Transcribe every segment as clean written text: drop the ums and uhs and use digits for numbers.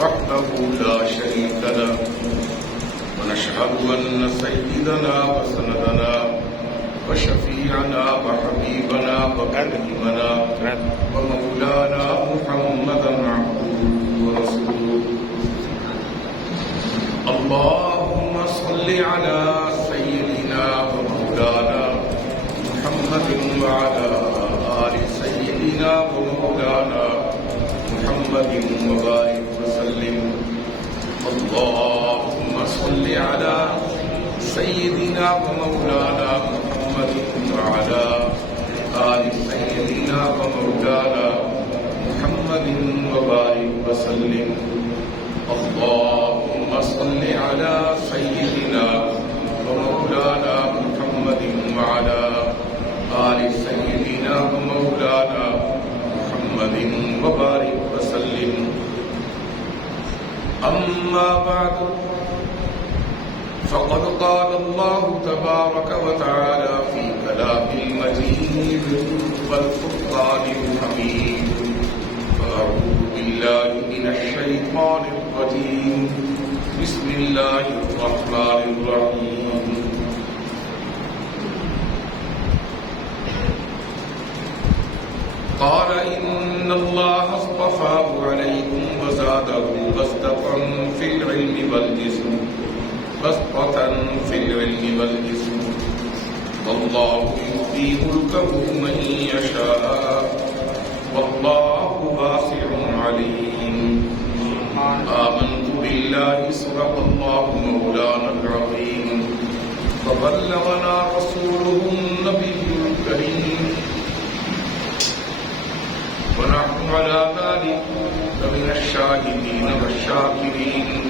وحده لا شريك له ونشهد أن سيدنا وسندنا وشفيعنا وحبيبنا وكريمنا ومولانا محمدا عبده ورسوله اللهم صل على سيدنا ومولانا محمد وعلى آل سيدنا ومولانا محمد وبارك وسلم اللهم صل على سيدنا ومولانا محمد وعلى آل سيدنا ومولانا محمد وبارك وسلم اللهم صل على سيدنا ومولانا محمد وعلى آل سيدنا ومولانا محمد وبارك وسلم أما بعد فقد قال الله تبارك وتعالى في كلامه المجيد والفرقان الحميد فأعوذ بالله من الشيطان الرجيم بسم الله الرحمن الرحيم قال إن الله اصطفاه عليكم وزاده بسطة في العلم والجسم والله يؤتي ملكه من يشاء والله واسع عليم آمنت بالله صدق الله مولانا العظيم وبلغنا رسوله النبي الكريم ونحن على ذلك لمن الشاهدين والشاكرين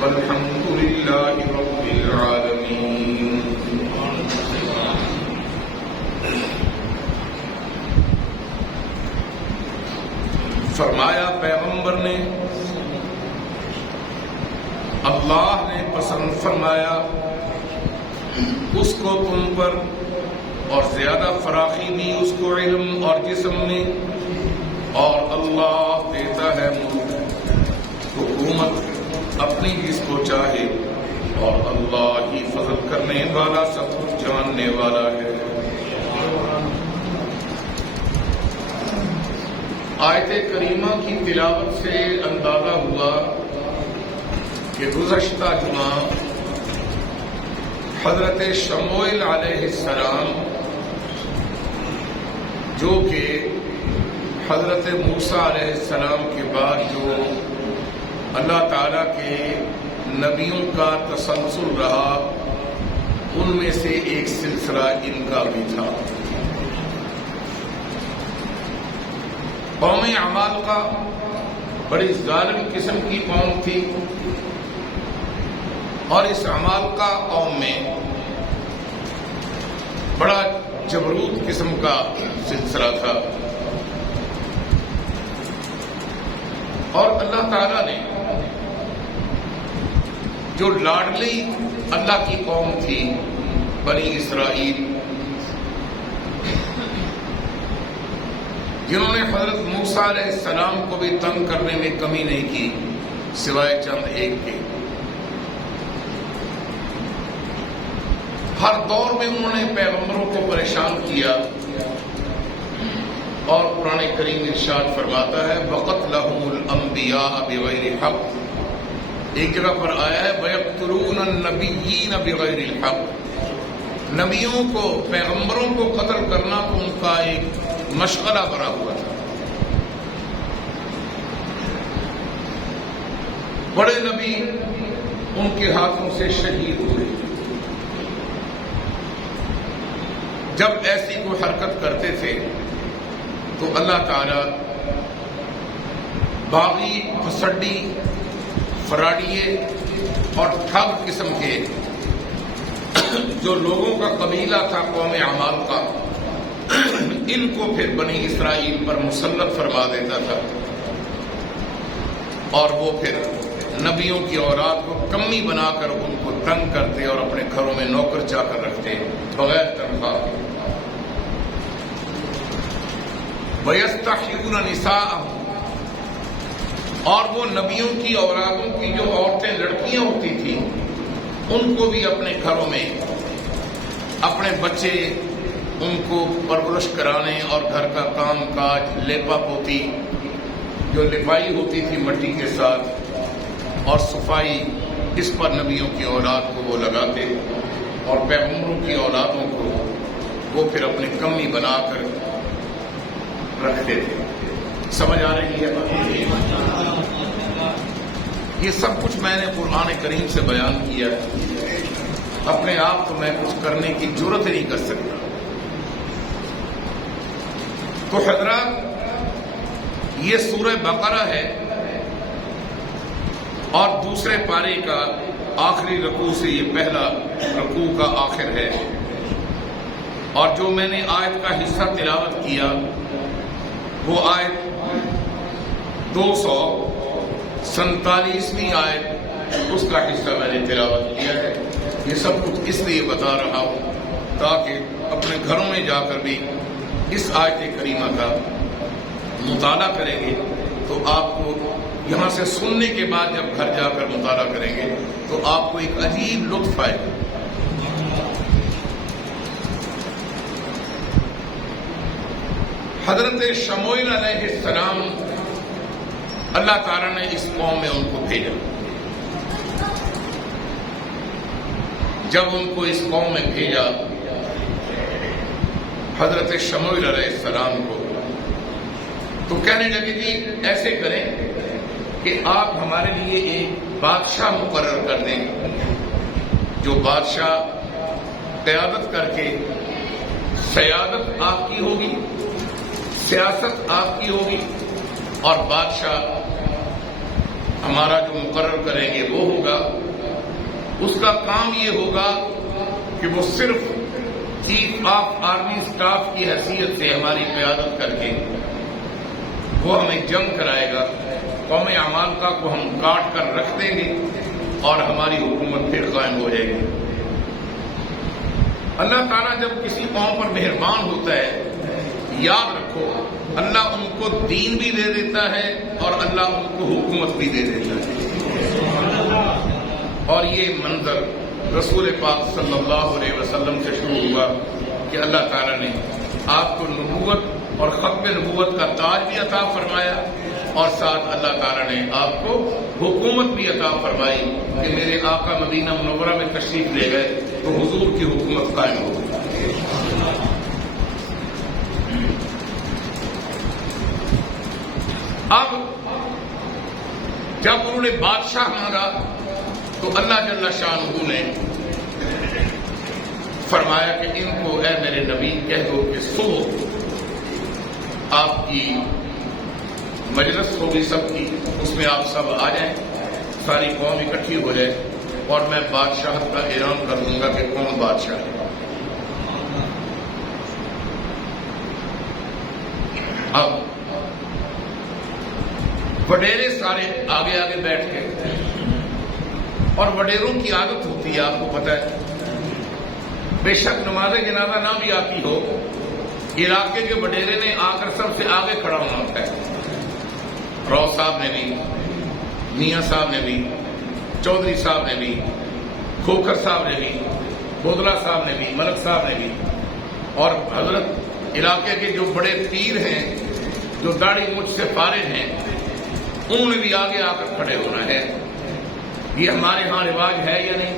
والحمد لله رب العالمين فرمایا پیغمبر نے اللہ نے پسند فرمایا اس کو تم پر اور زیادہ فراخی دی اس کو علم اور جسم میں اور اللہ دیتا ہے ملک حکومت اپنی جس کو چاہے اور اللہ ہی فضل کرنے والا سب کچھ جاننے والا ہے آیت کریمہ کی تلاوت سے اندازہ ہوا کہ گزشتہ جمعہ حضرت شموئیل علیہ السلام جو کہ حضرت موسیٰ علیہ السلام کے بعد جو اللہ تعالیٰ کے نبیوں کا تسلسل رہا ان میں سے ایک سلسلہ ان کا بھی تھا قوم عمالقہ بڑی ظالم قسم کی قوم تھی اور اس عمالقہ قوم میں بڑا جبروت قسم کا سلسلہ تھا اور اللہ تعالیٰ نے جو لاڈلی اللہ کی قوم تھی بنی اسرائیل جنہوں نے حضرت موسیٰ علیہ السلام کو بھی تنگ کرنے میں کمی نہیں کی سوائے چند ایک کے ہر دور میں انہوں نے پیغمبروں کو پریشان کیا اور قرآن کریم ارشاد فرماتا ہے وَقَتْلَهُمُ الْأَنْبِيَاءَ بِغَيْرِ حَقٍّ ایک جگہ پر آیا ہے وَيَقْتُلُونَ النَّبِيِّينَ بِغَيْرِ الْحَقِّ نبیوں کو پیغمبروں کو قتل کرنا تو ان کا ایک مشغلہ بنا ہوا تھا بڑے نبی ان کے ہاتھوں سے شہید ہوئے جب ایسی کوئی حرکت کرتے تھے تو اللہ تعالی باغی پھسڈی فراڈیے اور ٹھگ قسم کے جو لوگوں کا قبیلہ تھا قوم عمالقہ ان کو پھر بنی اسرائیل پر مسلط فرما دیتا تھا اور وہ پھر نبیوں کی اولاد کو کمی بنا کر ان کو تنگ کرتے اور اپنے گھروں میں نوکر چاکر رکھتے بغیر تنخواہ وَيَسْتَحْيُونَ نِسَاءَهُمْ اور وہ نبیوں کی اولادوں کی جو عورتیں لڑکیاں ہوتی تھیں ان کو بھی اپنے گھروں میں اپنے بچے ان کو پرورش کرانے اور گھر کا کام کاج لیپا پوتی جو لپائی ہوتی تھی مٹی کے ساتھ اور صفائی اس پر نبیوں کی اولاد کو وہ لگاتے اور پیغمبروں کی اولادوں کو وہ پھر اپنے کمی بنا کر رکھتے تھے. سمجھ آ رہی ہے؟ یہ سب کچھ میں نے قرآن کریم سے بیان کیا ہے. اپنے آپ کو میں کچھ کرنے کی جرت نہیں کر سکتا. تو حضرات یہ سورہ بقرہ ہے اور دوسرے پارے کا آخری رکوع سے یہ پہلا رکوع کا آخر ہے. اور جو میں نے آیت کا حصہ تلاوت کیا وہ آیت 247ویں آیت اس کا حصہ میں نے تلاوت کیا ہے. یہ سب کچھ اس لیے بتا رہا ہوں تاکہ اپنے گھروں میں جا کر بھی اس آیت کریمہ کا مطالعہ کریں گے تو آپ کو یہاں سے سننے کے بعد جب گھر جا کر مطالعہ کریں گے تو آپ کو ایک عجیب لطف آئے گا. حضرت شموئیل علیہ السلام اللہ تعالیٰ نے اس قوم میں ان کو بھیجا. جب ان کو اس قوم میں بھیجا حضرت شموئیل علیہ السلام کو تو کہنے لگے کہ ایسے کریں کہ آپ ہمارے لیے ایک بادشاہ مقرر کر دیں جو بادشاہ قیادت کر کے سیادت آپ کی ہوگی سیاست آپ کی ہوگی اور بادشاہ ہمارا جو مقرر کریں گے وہ ہوگا. اس کا کام یہ ہوگا کہ وہ صرف چیف آف آرمی اسٹاف کی حیثیت سے ہماری قیادت کر کے وہ ہمیں جنگ کرائے گا. قوم عمالقہ کو ہم کاٹ کر رکھ دیں گے اور ہماری حکومت پھر قائم ہو جائے گی. اللہ تعالیٰ جب کسی قوم پر مہربان ہوتا ہے یاد رکھو اللہ ان کو دین بھی دے دیتا ہے اور اللہ ان کو حکومت بھی دے دیتا ہے. اور یہ منظر رسول پاک صلی اللہ علیہ وسلم سے شروع ہوا کہ اللہ تعالیٰ نے آپ کو نبوت اور ختم نبوت کا تاج بھی عطا فرمایا اور ساتھ اللہ تعالیٰ نے آپ کو حکومت بھی عطا فرمائی کہ میرے آقا مدینہ منورہ میں تشریف لے گئے تو حضور کی حکومت قائم ہو گئی. اب جب انہوں نے بادشاہ مانگا تو اللہ جل شانہ نے فرمایا کہ ان کو اے میرے نبی کہہ دو کہ صبح آپ کی مجلس ہوگی سب کی اس میں آپ سب آ جائیں ساری قوم اکٹھی ہو جائے اور میں بادشاہت کا اعلان کر دوں گا کہ کون بادشاہ ہے. اب وڈیرے سارے آگے آگے بیٹھ کے اور وڈیروں کی عادت ہوتی ہے آپ کو پتہ ہے بے شک نماز جنازہ نہ بھی آتی ہو علاقے کے وڈیرے نے آ کر سب سے آگے کھڑا ہونا ہوتا ہے. رو صاحب نے بھی میاں صاحب نے بھی چودھری صاحب نے بھی کھوکھر صاحب نے بھی بودلا صاحب نے بھی ملک صاحب نے بھی اور حضرت علاقے کے جو بڑے پیر ہیں جو داڑھی مجھ سے فارغ ہیں انہوں نے بھی آگے آ کر کھڑے ہونا ہے. یہ ہمارے ہاں رواج ہے یا نہیں؟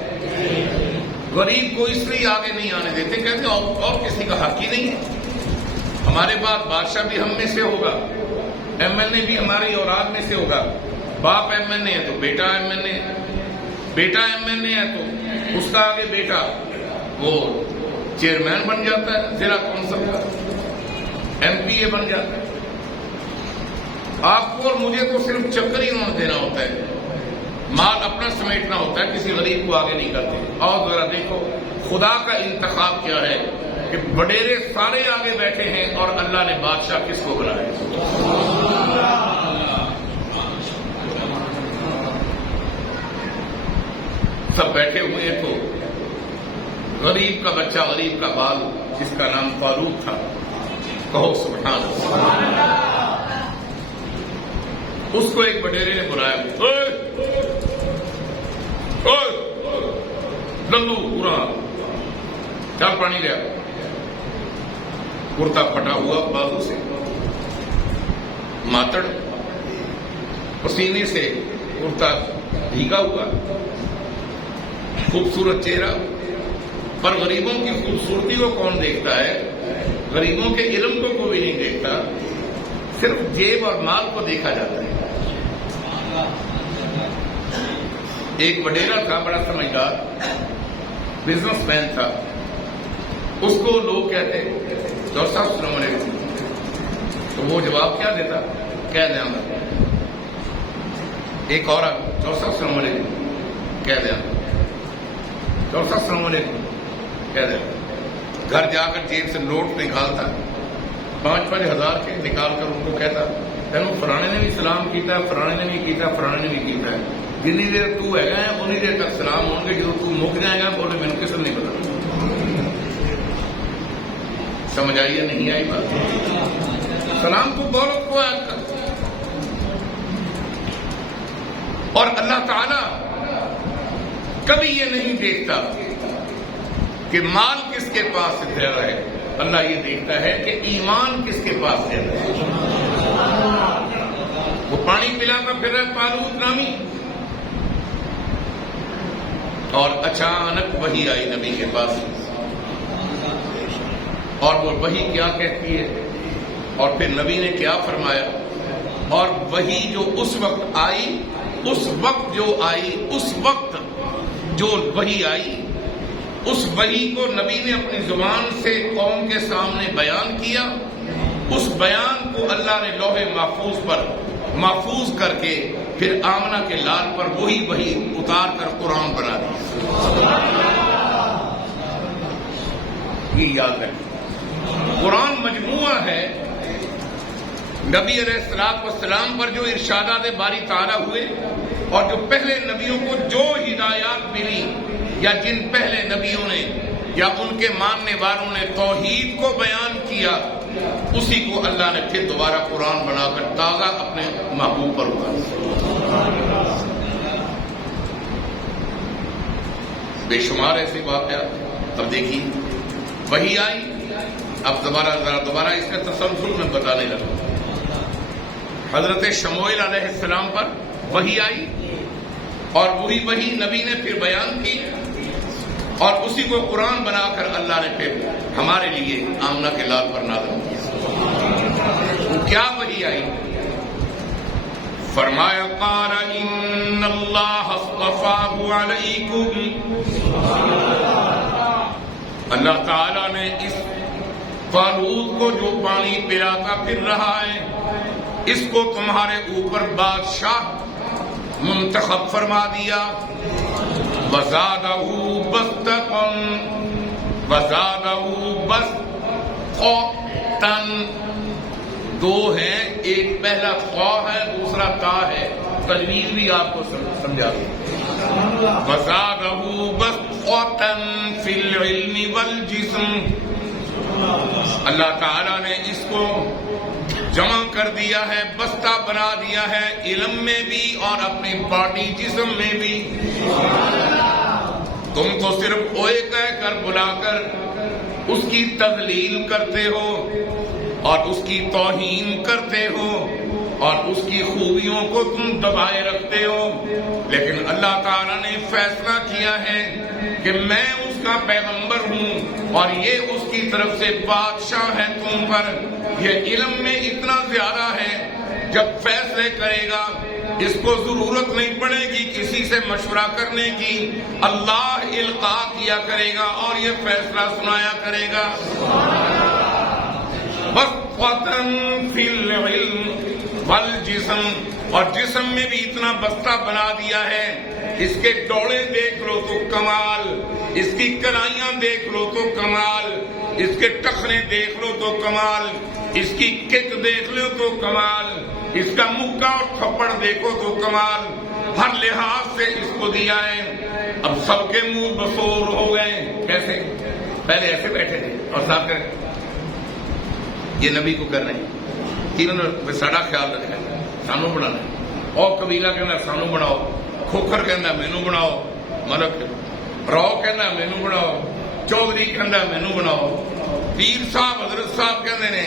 غریب کو اس لیے آگے نہیں آنے دیتے کہتے اور کسی کا حق ہی نہیں ہے. ہمارے بعد بادشاہ بھی ہم میں سے ہوگا ایم ایل اے بھی ہماری اولاد میں سے ہوگا. باپ ایم ایل اے ہے تو بیٹا ایم ایل اے بیٹا ایم ایل اے ہے تو اس کا آگے بیٹا وہ چیئرمین بن جاتا ہے ضلع کونسل کا ایم پی اے بن جاتا ہے. آپ کو اور مجھے تو صرف چکر ہی انہوں نے دینا ہوتا ہے مال اپنا سمیٹنا ہوتا ہے کسی غریب کو آگے نہیں کرتے. اور ذرا دیکھو خدا کا انتخاب کیا ہے کہ وڈیرے سارے آگے بیٹھے ہیں اور اللہ نے بادشاہ کس کو بنایا. سب بیٹھے ہوئے ہیں تو غریب کا بچہ غریب کا بال جس کا نام فاروق تھا کہو سبحان اللہ. اس کو ایک وڈیرے نے بلایا، للو پورا چل پانی لیا، کرتا پھٹا ہوا بازو سے، ماتڑ پسینے سے کرتا بھیگا ہوا، خوبصورت چہرہ، پر غریبوں کی خوبصورتی کو کون دیکھتا ہے؟ غریبوں کے علم کو کوئی نہیں دیکھتا، صرف جیب اور مال کو دیکھا جاتا ہے۔ ایک وڈیرا تھا، بڑا سمجھدار بزنس مین تھا، اس کو لوگ کہتے جوہر صاحب السلام علیکم، تو وہ جواب کیا دیتا؟ کہہ دیں گا۔ ایک اور جوہر صاحب السلام علیکم، کہہ دیں گا۔ جوہر صاحب السلام علیکم کہہ دیں گا۔ گھر جا کر جیب سے نوٹ نکالتا، 5-5 ہزار کے نکال کر ان کو کہتا، تینوں فلانے نے بھی سلام کیتا ہے، فلانے نے بھی کیتا ہے، فلانے نے بھی کیتا ہے، جنی دیر تو ہے گا انہی دیر تک سلام ہوں گے، جب تو مک جائے گا بولے میں نے کس نہیں پتا۔ سمجھ آئی یا نہیں آئی بات؟ سلام تو دولت کو ہے، اور اللہ تعالی کبھی یہ نہیں دیکھتا کہ مال کس کے پاس زیادہ ہے، اللہ یہ دیکھتا ہے کہ ایمان کس کے پاس زیادہ ہے۔ وہ پانی پلا کر پھر رہا طالوت نامی، اور اچانک وحی آئی نبی کے پاس، اور وہ وحی کیا کہتی ہے، اور پھر نبی نے کیا فرمایا، اور وحی جو اس وقت آئی، اس وقت جو آئی، اس وقت جو وحی آئی، اس وحی کو نبی نے اپنی زبان سے قوم کے سامنے بیان کیا، اس بیان کو اللہ نے لوح محفوظ پر محفوظ کر کے پھر آمنہ کے لال پر وہی اتار کر قرآن بنا دیا۔ یہ یاد رکھیں، قرآن مجموعہ ہے نبی علیہ السلام پر جو ارشادات باری تعالیٰ ہوئے، اور جو پہلے نبیوں کو جو ہدایات ملی، یا جن پہلے نبیوں نے یا ان کے ماننے والوں نے توحید کو بیان کیا، اسی کو اللہ نے پھر دوبارہ قرآن بنا کر تازہ اپنے محبوب پر اتارا۔ بے شمار ایسے واقعات۔ اب دیکھیے وحی آئی، اب دوبارہ اس کا تسلسل میں بتانے لگا۔ حضرت شموئیل علیہ السلام پر وحی آئی، اور وہی وحی نبی نے پھر بیان کی، اور اسی کو قرآن بنا کر اللہ نے پھر ہمارے لیے آمنہ کے لال پر نازل کیا۔ وہ کیا وحی آئی؟ فرمایا قال ان اللہ اصطفاہ علیکم، اللہ تعالیٰ نے اس طالوت کو جو پانی پلاتا پھر رہا ہے، اس کو تمہارے اوپر بادشاہ منتخب فرما دیا۔ وزادہ بسطا، وزادہ بسطا، دو ہیں، ایک پہلا خا ہے، دوسرا تا ہے، تجوید بھی آپ کو سمجھا دوں۔ وزادہ بسطا فی العلم والجسم، اللہ تعالیٰ نے اس کو جمع کر دیا ہے، بستہ بنا دیا ہے، علم میں بھی اور اپنی باڈی جسم میں بھی۔ تم تو صرف اوے کہہ کر بلا کر اس کی تذلیل کرتے ہو اور اس کی توہین کرتے ہو اور اس کی خوبیوں کو تم دبائے رکھتے ہو، لیکن اللہ تعالیٰ نے فیصلہ کیا ہے کہ میں اس کا پیغمبر ہوں اور یہ اس کی طرف سے بادشاہ ہے تم پر۔ یہ علم میں اتنا زیادہ ہے، جب فیصلے کرے گا اس کو ضرورت نہیں پڑے گی کسی سے مشورہ کرنے کی، اللہ القاء کیا کرے گا اور یہ فیصلہ سنایا کرے گا۔ وَقْفَةً فِي الْعِلْمِ وَالْجِسْمِ، اور جسم میں بھی اتنا بستہ بنا دیا ہے، اس کے ڈوڑے دیکھ لو تو کمال، اس کی کلائیاں دیکھ لو تو کمال، اس کے ٹخنے دیکھ لو تو کمال، اس کی کک دیکھ لو تو کمال، اس کا مکہ اور تھپڑ دیکھو تو کمال، ہر لحاظ سے اس کو دیا ہے۔ اب سب کے منہ بسور ہو گئے، کیسے؟ پہلے ایسے بیٹھے تھے اور ساتھ کر یہ نبی کو کر رہے ہیں، انہوں نے سارا خیال رکھا ہے، سامنے بڑھانا ہے۔ ਉਹ ਕਬੀਲਾ ਕਹਿੰਦਾ ਸਾਨੂੰ ਬਣਾਓ, ਖੋਖਰ ਕਹਿੰਦਾ ਮੈਨੂੰ ਬਣਾਓ, ਮਤਲਬ ਰੌ ਕਹਿੰਦਾ ਮੈਨੂੰ ਬਣਾਓ, ਚੌਧਰੀ ਕਹਿੰਦਾ ਮੈਨੂੰ ਬਣਾਓ, ਪੀਰ ਸਾਹਿਬ ਹਜ਼ਰਤ ਸਾਹਿਬ ਕਹਿੰਦੇ ਨੇ,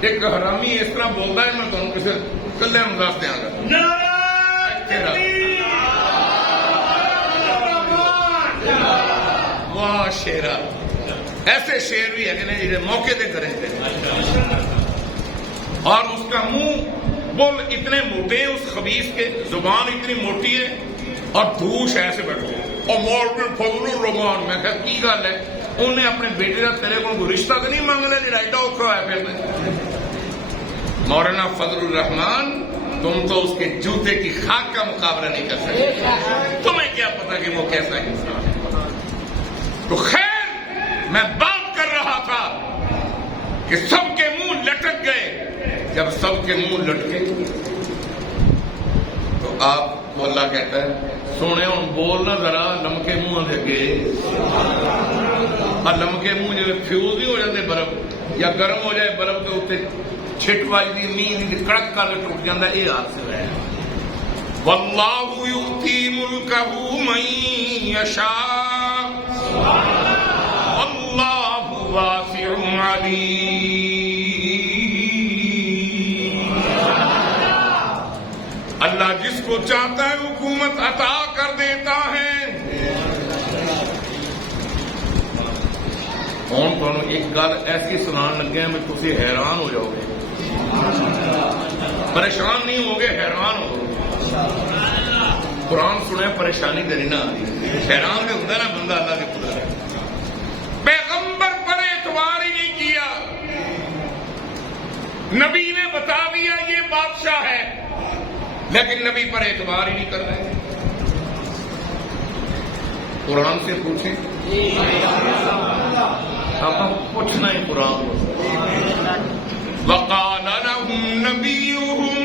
ایک حرامی اس طرح بولتا ہے، میں تمہیں کسی کلے میں دس دیا گا۔ واہ شیرا، ایسے شیر بھی ہے جنہیں موقع دے کریں تھے، اور اس کا منہ بول اتنے موٹے ہیں اس خبیث کے، زبان اتنی موٹی ہے اور دھوش ایسے بیٹھے اور مولوی فضل الرحمان۔ میں کہا کی گل ہے، انہیں اپنے بیٹے کا تیرے کو رشتہ تو نہیں مانگ لیا جڑا ایڈا اوکھا ہے پھر مولانا فضل الرحمان، تم تو اس کے جوتے کی خاک کا مقابلہ نہیں کر سکتے، تمہیں کیا پتا کہ وہ کیسا انسان ہے۔ تو خیر میں بات کر رہا تھا کہ سب کے منہ لٹک گئے۔ جب سب کے منہ لٹکے تو آپ کو اللہ کہتا ہے سونے ہوں بولنا ذرا لمکے منہ دے گے، اور لمکے منہ جو فیوز نہیں ہو جاتے برف، یا گرم ہو جائے برف کے اوپر چھٹ واجدی نیند کڑک کر ٹوٹ جاتا، یہ حادثہ ہے۔ واللہ یؤتی ملکہ من یشاء واللہ واسع علیم۔ اللہ جس کو چاہتا ہے حکومت عطا کر دیتا ہے۔ ہوں تمہیں ایک گل ایسی سنان لگے ہیں میں تسی حیران ہو جاؤ گے، پریشان نہیں ہوگے، حیران ہو۔ قرآن سنے پریشانی دری نہ آئی، حیران بھی ہوتا ہے نا بندہ اللہ کے قدرت۔ پیغمبر پر اعتبار ہی نہیں کیا، نبی نے بتا دیا یہ بادشاہ ہے، لیکن نبی پر اعتبار ہی نہیں کر رہے۔ قرآن سے پوچھیں، آپ پوچھنا ہی قرآن کو۔ وقال لهم نبيهم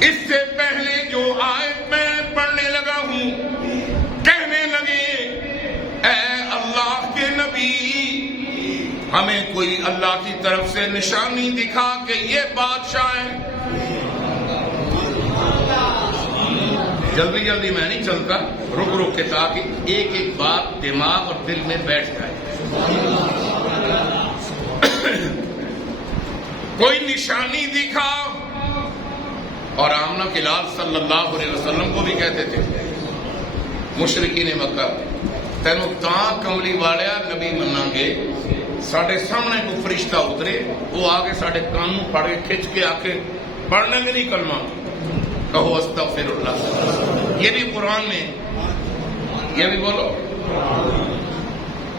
اس سے پہلے جو آیت میں پڑھنے لگا ہوں، کہنے لگے اے اللہ کے نبی ہمیں کوئی اللہ کی طرف سے نشانی دکھا کہ یہ بادشاہ ہے۔ جلدی جلدی میں نہیں چلتا، رک رک کے، تاکہ ایک ایک بات دماغ اور دل میں بیٹھ جائے۔ کوئی نشانی دکھا، اور آمنہ کے لال صلی اللہ علیہ وسلم کو بھی کہتے تھے مشرکین مکہ، تینوں تاں کملی والیا نبی منا گے، ساڑھے سامنے کو فرشتہ اترے، وہ آگے ساڑھے کانوں پھاڑ کے کھچ کے آ کے پڑھنے گے نہیں کلمہ، کہو استغفر اللہ۔ یہ بھی قرآن میں، یہ بھی بولو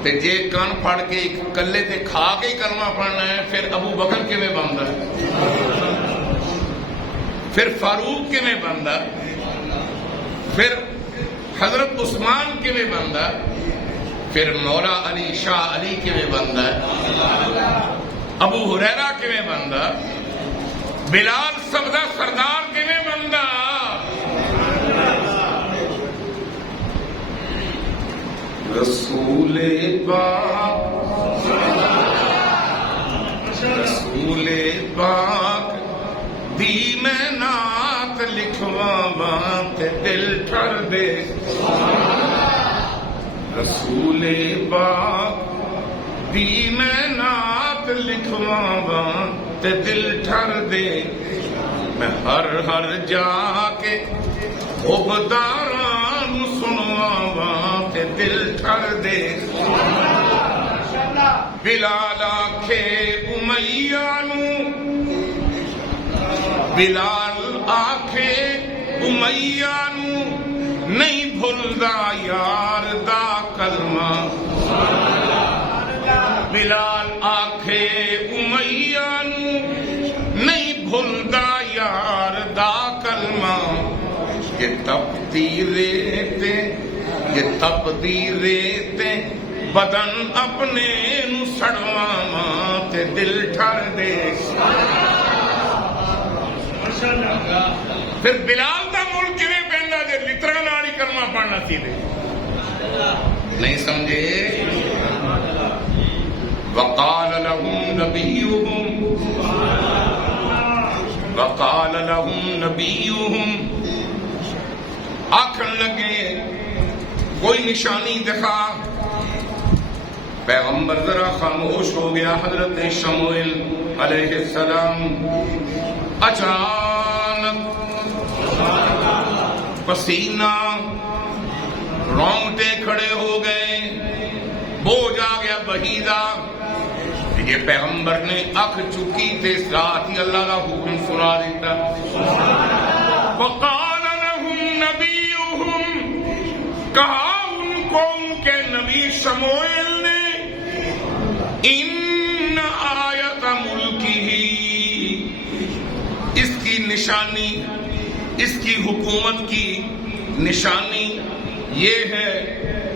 تے جے کان پھڑ کے کلے تے کھا کے ہی کلمہ پڑھنا ہے، پھر ابو بکر کے میں بندہ، پھر فاروق کے میں بندہ، پھر حضرت عثمان کے میں بندہ، پھر مولا علی شاہ علی کے میں بندہ، ابو ہریرہ کے میں بندہ، بلال سبزہ سردار کے میں بندہ۔ رسول پاک، رسول پاک دی میں نعت لکھواواں تے دل ٹر دے، رسول پاک دی میں نعت لکھواواں تے دل ٹھر دے، میں ہر ہر جا کے حبداراں نو سنواواں تے دل ٹھر دے۔ بلال آکھے امیہ نو، بلال آکھے امیہ نو، نہیں بھلدا یار دا کلمہ۔ بلال آکھے امیہ نو، نہیں بھلدا یار دا کلمہ۔ یہ تپتی ریتیں، یہ تپتی ریتیں، بدن اپنے نو سڑواواں تے دل ٹھر دے۔ پھر بلال دا ملک کیویں پیندا جے لترا نال ہی کلمہ پڑھنا سی دے، نہیں سمجھے؟ وقال لهم نبيهم، وقال لهم نبيهم، آکھن لگے کوئی نشانی دکھا۔ پیغمبر ذرا خاموش ہو گیا۔ حضرت شموئیل علیہ السلام اچانک پسینہ، رونگٹے کھڑے ہو گئے، بوجھ آ گیا بہیدہ۔ یہ پیغمبر نے اکھ چکی تے ساتھ ہی اللہ کا حکم سنا دیتا۔ وقال لهم نبیہم، کہا ان کو ان کے نبی شموئیل نے، ان آیت ملکہ، اس کی نشانی، اس کی حکومت کی نشانی یہ ہے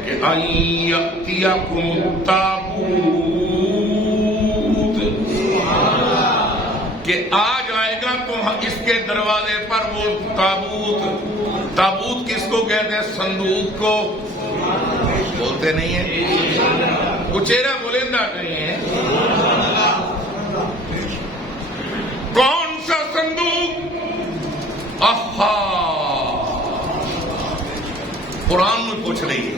کہ ان یأتیکم التابوت، کہ آ جائے گا تو اس کے دروازے پر وہ تابوت۔ تابوت کس کو کہتے ہیں؟ صندوق کو۔ بولتے نہیں ہیں، اچیرا بولندہ نہیں ہے۔ کون سا صندوق؟ آہا، قرآن میں پوچھ رہی ہے،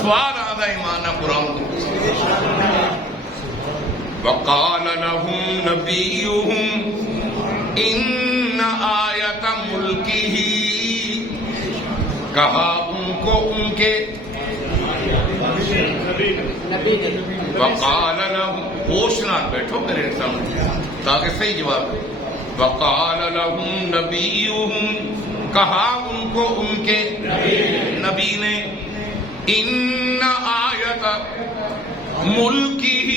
سوال آدھا ایمان ہے قرآن کو۔ وقال لهم نبیہم ان آیت ملکہ، کہا ان کو ان کے وقال لهم، ہوش نہ بیٹھو میرے سامنے تاکہ صحیح جواب دے۔ وقال لهم نبیہم، کہا ان کو ان کے نبی نے، ان آیت ملکہ،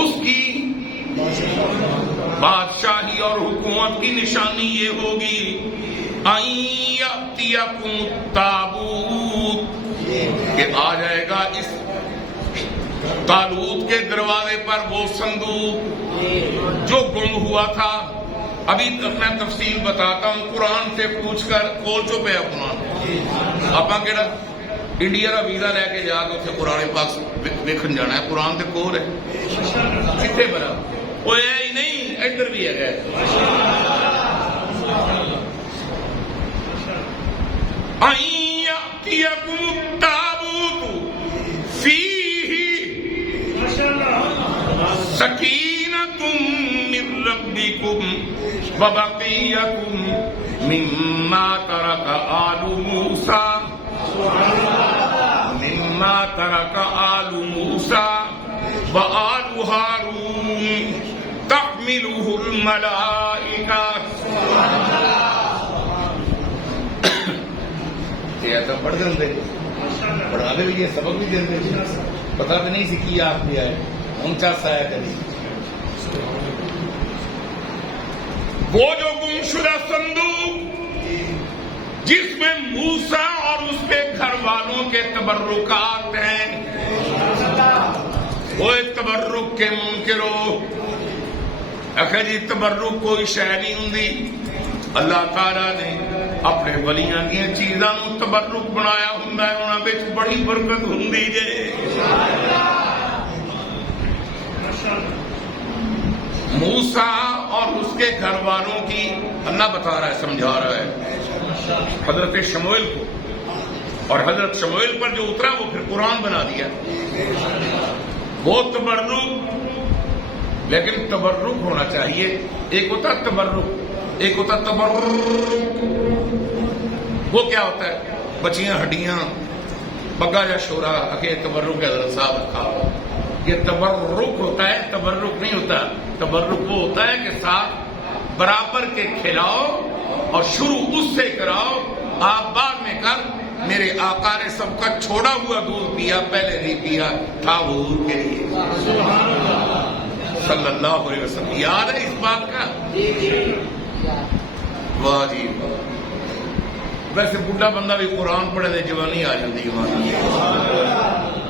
اس کی بادشاہی اور حکومت کی نشانی یہ ہوگی، ان یأتیکم التابوت، کہ آ جائے گا اس تالوت کے دروازے پر وہ صندوق جو گم ہوا تھا۔ ابھی تک میں تفصیل بتاتا ہوں، قرآن سے پوچھ کر کول چو پیا قرآن۔ آپ کہڑا انڈیا کا ویزا لے کے جا کے اتنے قرآن پاک ویکھن جانا ہے، قرآن تے کول ہے، کتنے بڑا وہ ہی نہیں، ادھر بھی ہے۔ ان یأتیکم التابوت فیہ سکینۃ من ربکم وبقیۃ مما ترک آل موسیٰ، مما ترک آل موسیٰ وآل ہارون تحملہ الملائکہ۔ یہ تو پڑھ دیں، پڑھا دے لیے سبق بھی دے دیں، پتا بھی نہیں سیکھی آپ بھی آئے اونچا سایہ کری۔ وہ جو گمشدہ صندوق جس میں موسیٰ اور اس کے گھر والوں کے تبرکات ہیں، وہ تبرک کے منکرو، اکھے جی تبرک کوئی شے نہیں ہوندی۔ اللہ تعالیٰ نے اپنے ولیاں دیا چیزاں نو تبرک بنایا ہوندا ہے، انہاں وچ بڑی برکت ہوندی جے۔ موسیٰ اور اس کے گھر والوں کی اللہ بتا رہا ہے، سمجھا رہا ہے حضرت شموئیل کو، اور حضرت شموئیل پر جو اترا وہ پھر قرآن بنا دیا۔ وہ تبرک لیکن تبرک ہونا چاہیے. ایک ہوتا تبرک، ایک ہوتا تبرک. وہ کیا ہوتا ہے؟ بچیاں ہڈیاں بگا یا شورا کہ تبرک حضرت صاحب رکھا ہو. یہ تبرک ہوتا ہے، تبرک نہیں ہوتا. تبرک وہ ہوتا ہے کہ ساتھ برابر کے کھلاؤ اور شروع اس سے کراؤ. آپ بعد میں کر. میرے آقا نے سب کا چھوڑا ہوا دودھ پیا، پہلے نہیں پیا تھا حضور کے لیے صلی اللہ علیہ وسلم. یاد ہے اس بات کا؟ واہ جی. ویسے بڈھا بندہ بھی قرآن پڑھے دے جوانی آ جاتی ہے،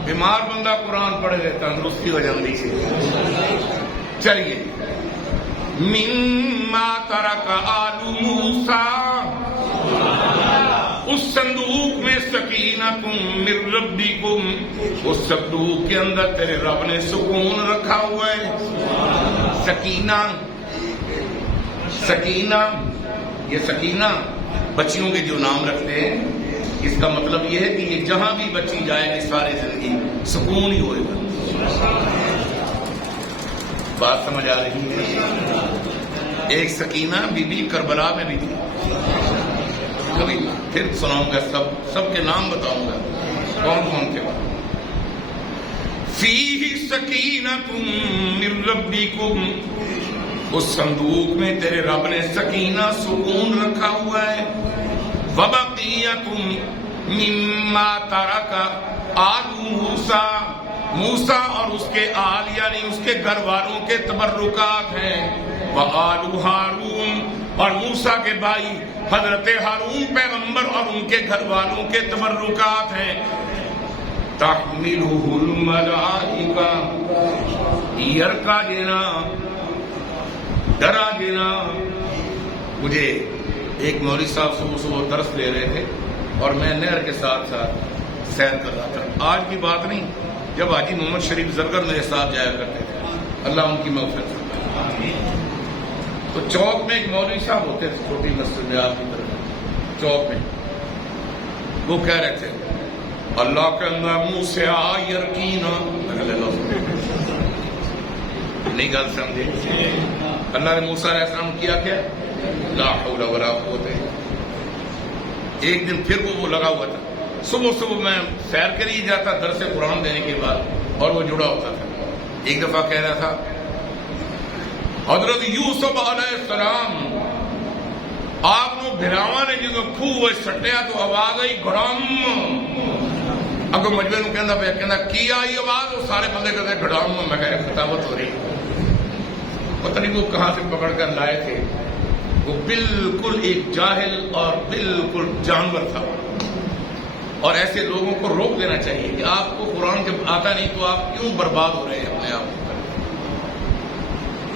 بیمار بندہ قرآن پڑھے دے تندرستی ہو جاتی ہے. چلیے. مما ترک آل موسیٰ، اس صندوق میں سکینتم من ربکم، اس صندوق کے اندر تیرے رب نے سکون رکھا ہوا ہے. سکینہ، سکینہ، یہ سکینہ بچیوں کے جو نام رکھتے ہیں اس کا مطلب یہ ہے کہ یہ جہاں بھی بچی جائے گی ساری زندگی سکون ہی ہوئے گا. بات سمجھ آ رہی ہے؟ ایک سکینہ بی بی کربلا میں بھی تھی. کبھی پھر سناؤں گا، سب کے نام بتاؤں گا کون کون تھے. فیہ سکینۃ من ربکم، اس صندوق میں تیرے رب نے سکینہ سکون رکھا ہوا ہے. وبقیۃ مما ترک آل موسیٰ، موسیٰ اور اس کے آل یعنی اس کے گھر والوں کے تبرکات ہیں. وآل ہارون، اور موسیٰ کے بھائی حضرت ہارون پیغمبر اور ان کے گھر والوں کے تبرکات ہیں. تحملہ الملائکہ، یرکا دینا، ڈرا دینا. مجھے ایک مولوی صاحب صبح صبح درس لے رہے تھے اور میں نہر کے ساتھ ساتھ سیر کر رہا تھا. آج کی بات نہیں، جب حاجی محمد شریف زرگر میرے ساتھ جایا کرتے تھے، اللہ ان کی مغفرت کرے. تو چوک میں ایک مولوی صاحب ہوتے تھے، چھوٹی مسجد میں آپ کی طرف چوک میں. وہ کہہ رہے تھے اللہ کے اندر منہ سے آ یقینا، نہیں گل سمجھے؟ اللہ نے موسیٰ علیہ السلام کیا کیا؟ لا حول ولا قوت. ایک دن پھر وہ لگا ہوا تھا. صبح صبح میں سیر کے لیے جاتا درس قرآن دینے کے بعد اور وہ جڑا ہوتا تھا. ایک دفعہ کہہ رہا تھا حضرت یوسف علیہ السلام آپ نو بھراواں نے جدوں کھوہ سٹیا تو آواز آئی گڑم. اگوں مجمع نو کہندا پیا، کہندا کی آئی آواز؟ وہ سارے بندے کہتے گڑم. میں کہا خطابت ہو رہی. پتہ نہیں وہ کہاں سے پکڑ کر لائے تھے. وہ بالکل ایک جاہل اور بالکل جانور تھا. اور ایسے لوگوں کو روک دینا چاہیے کہ آپ کو قرآن جب آتا نہیں تو آپ کیوں برباد ہو رہے ہیں اپنے آپ کو.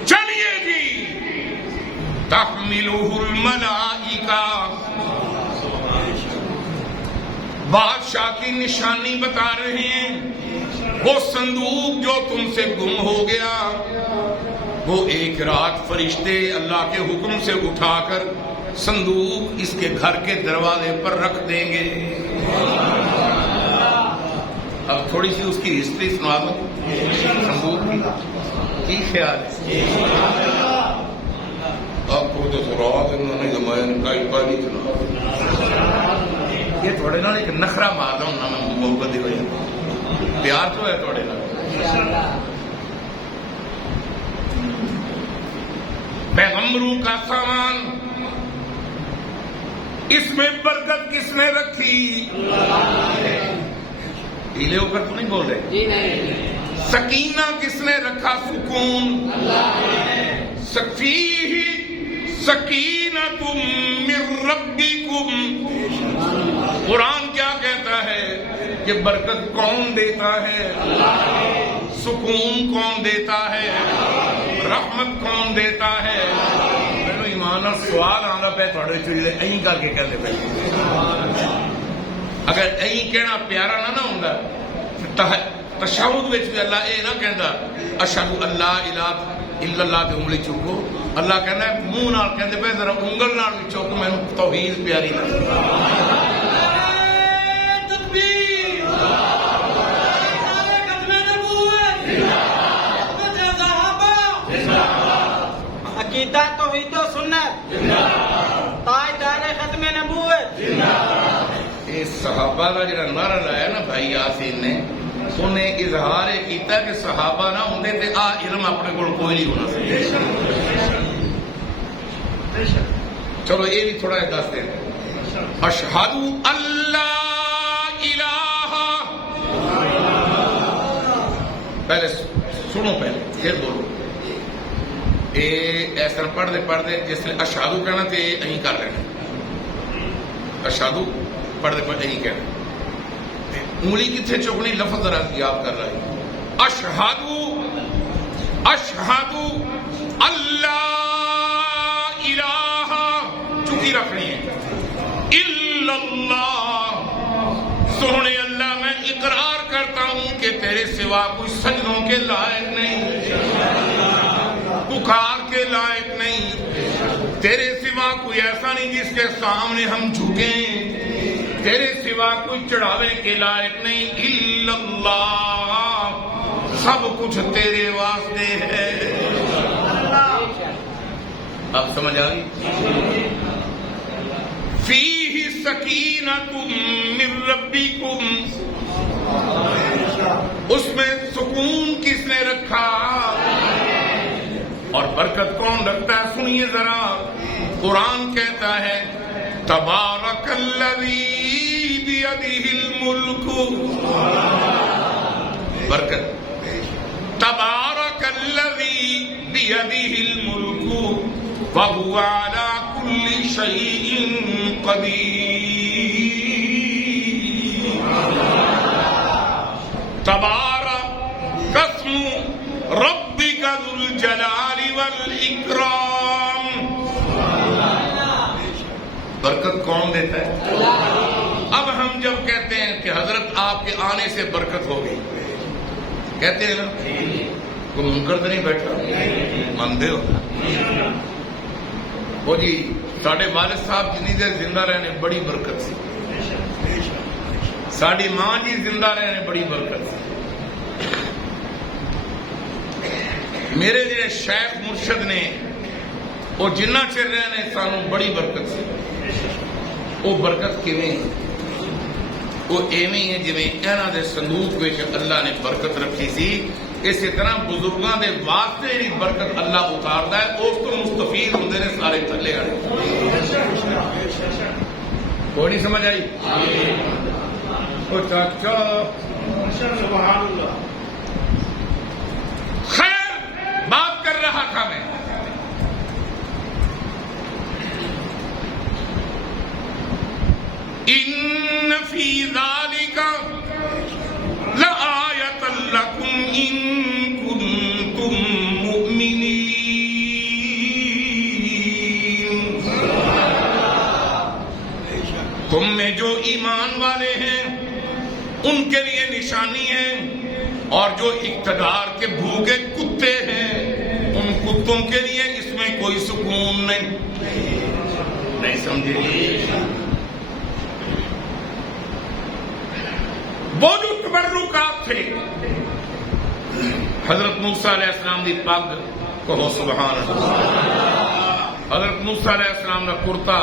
چلیے جی. تحملہ الملائکہ، بادشاہ کی نشانی بتا رہے ہیں. وہ صندوق جو تم سے گم ہو گیا، وہ ایک رات فرشتے اللہ کے حکم سے اٹھا کر صندوق اس کے گھر کے دروازے پر رکھ دیں گے. اب تھوڑی سی اس کی ہسٹری سنا دو صندوق کی خیال ہے؟ آپ کو تو سرات انہوں نے زمانے کا نہیں چلا. یہ تھوڑے نال ایک نخرا مار رہا ہوں میں محبت دی وجہ، پیار تو ہے تھوڑے نال. پیغمبروں کا سامان، اس میں برکت کس نے رکھی؟ ڈھیلے ہو کر تو نہیں بول رہے. سکینہ کس نے رکھا؟ سکون. فیہ سکینۃ من ربکم. قرآن کیا کہتا ہے کہ برکت کون دیتا ہے؟ سکون کون دیتا ہے؟ رحمت کون دیتا ہے؟ مینو ایمان سوال آنا پہ تھوڑے چیزیں این کر کے کہتے پہ. اگر این کہنا پیارا نہ ہوندا تشہد وچ بھی اللہ اے نہ کہندا اشہد اللہ الہ الا اللہ تے انگلی چوکو. اللہ کہندا ہے منہ نال کہندے پے ذرا انگل نال بھی چوک، مینوں توحید پیاری لگدی. توحید و سنت، تاجدار ختم نبوت۔ یہ صحابہ کا جڑا نعرہ لایا نا بھائی یاسین نے، انہیں اظہار کیتا کہ صحابہ نہ ہوندے تے آ علم اپنے کول کوئی نہیں ہونا سی۔ چلو یہ بھی تھوڑا دس دیں۔ اشہد اللہ الہ، پہلے سنو، پہلے پھر بولو۔ یہ اس طرح پڑھتے پڑھتے جس نے اشہدو کہنا تو یہ اہیں کر لینا، اشہدو پڑھتے پڑھتے اہیں کہنا، انگلی کتنے چکنی لفظ ذرا یاد کر رہا ہے۔ اشہدو اللہ الہ، چکی رکھنی ہے، الا اللہ، سونے اللہ میں اقرار کرتا ہوں کہ تیرے سوا کوئی سجدوں کے لائق نہیں، پکار کے لائق نہیں، تیرے سوا کوئی ایسا نہیں جس کے سامنے ہم جھکیں، تیرے سوا کوئی چڑھاوے کے لائق نہیں، الا اللہ، سب کچھ تیرے واسطے ہے۔ اب سمجھ آئی؟ فیہ سکینۃ من ربکم، اس میں سکون کس نے رکھا اور برکت کون رکھتا ہے؟ سنیے ذرا، قرآن کہتا ہے تبارک الذی بیدہ الملک، برکت، تبارک الذی بیدہ الملک وہو علی کل شیء قدیر، تبارک اسم ربک ذو الجلال والاکرام، برکت کون دیتا ہے؟ اب ہم جب کہتے ہیں کہ حضرت آپ کے آنے سے برکت ہو گئی، کہتے ہیں نا، کوئی منکر تو نہیں بیٹھا، مانتے ہو؟ وہ جی ساڈے والد صاحب جنی دیر زندہ رہنے بڑی برکت سی، ساڈی ماں جی زندہ رہنے بڑی برکت سی، میرے جڑے شیخ مرشد نے وہ جنہ چر رہنے سانوں بڑی برکت سی۔ وہ برکت کیویں؟ وہ ایویں ہے جویں انہاں دے صندوق وچ اللہ نے برکت رکھی سی، اسی طرح بزرگاں دے واسطے جڑی برکت اللہ اتاردا ہے اس تو مستفید ہوندے نے سارے تھلے والے۔ کوئی نہیں سمجھ آئی؟ او چاچا سبحان اللہ، خیر بات کر رہا تھا میں، ان فی ذالک لآیۃ لکم ان کنتم مؤمنین، تم میں جو ایمان والے ہیں ان کے لیے نشانی ہے، اور جو اقتدار کے بھوکے کتے ہیں ان کتوں کے لیے اس میں کوئی سکون نہیں سمجھے؟ وہ جو تبرکات تھے، حضرت موسیٰ علیہ السلام دی پگ کہو سبحان اللہ، حضرت موسیٰ علیہ السلام کا کرتا،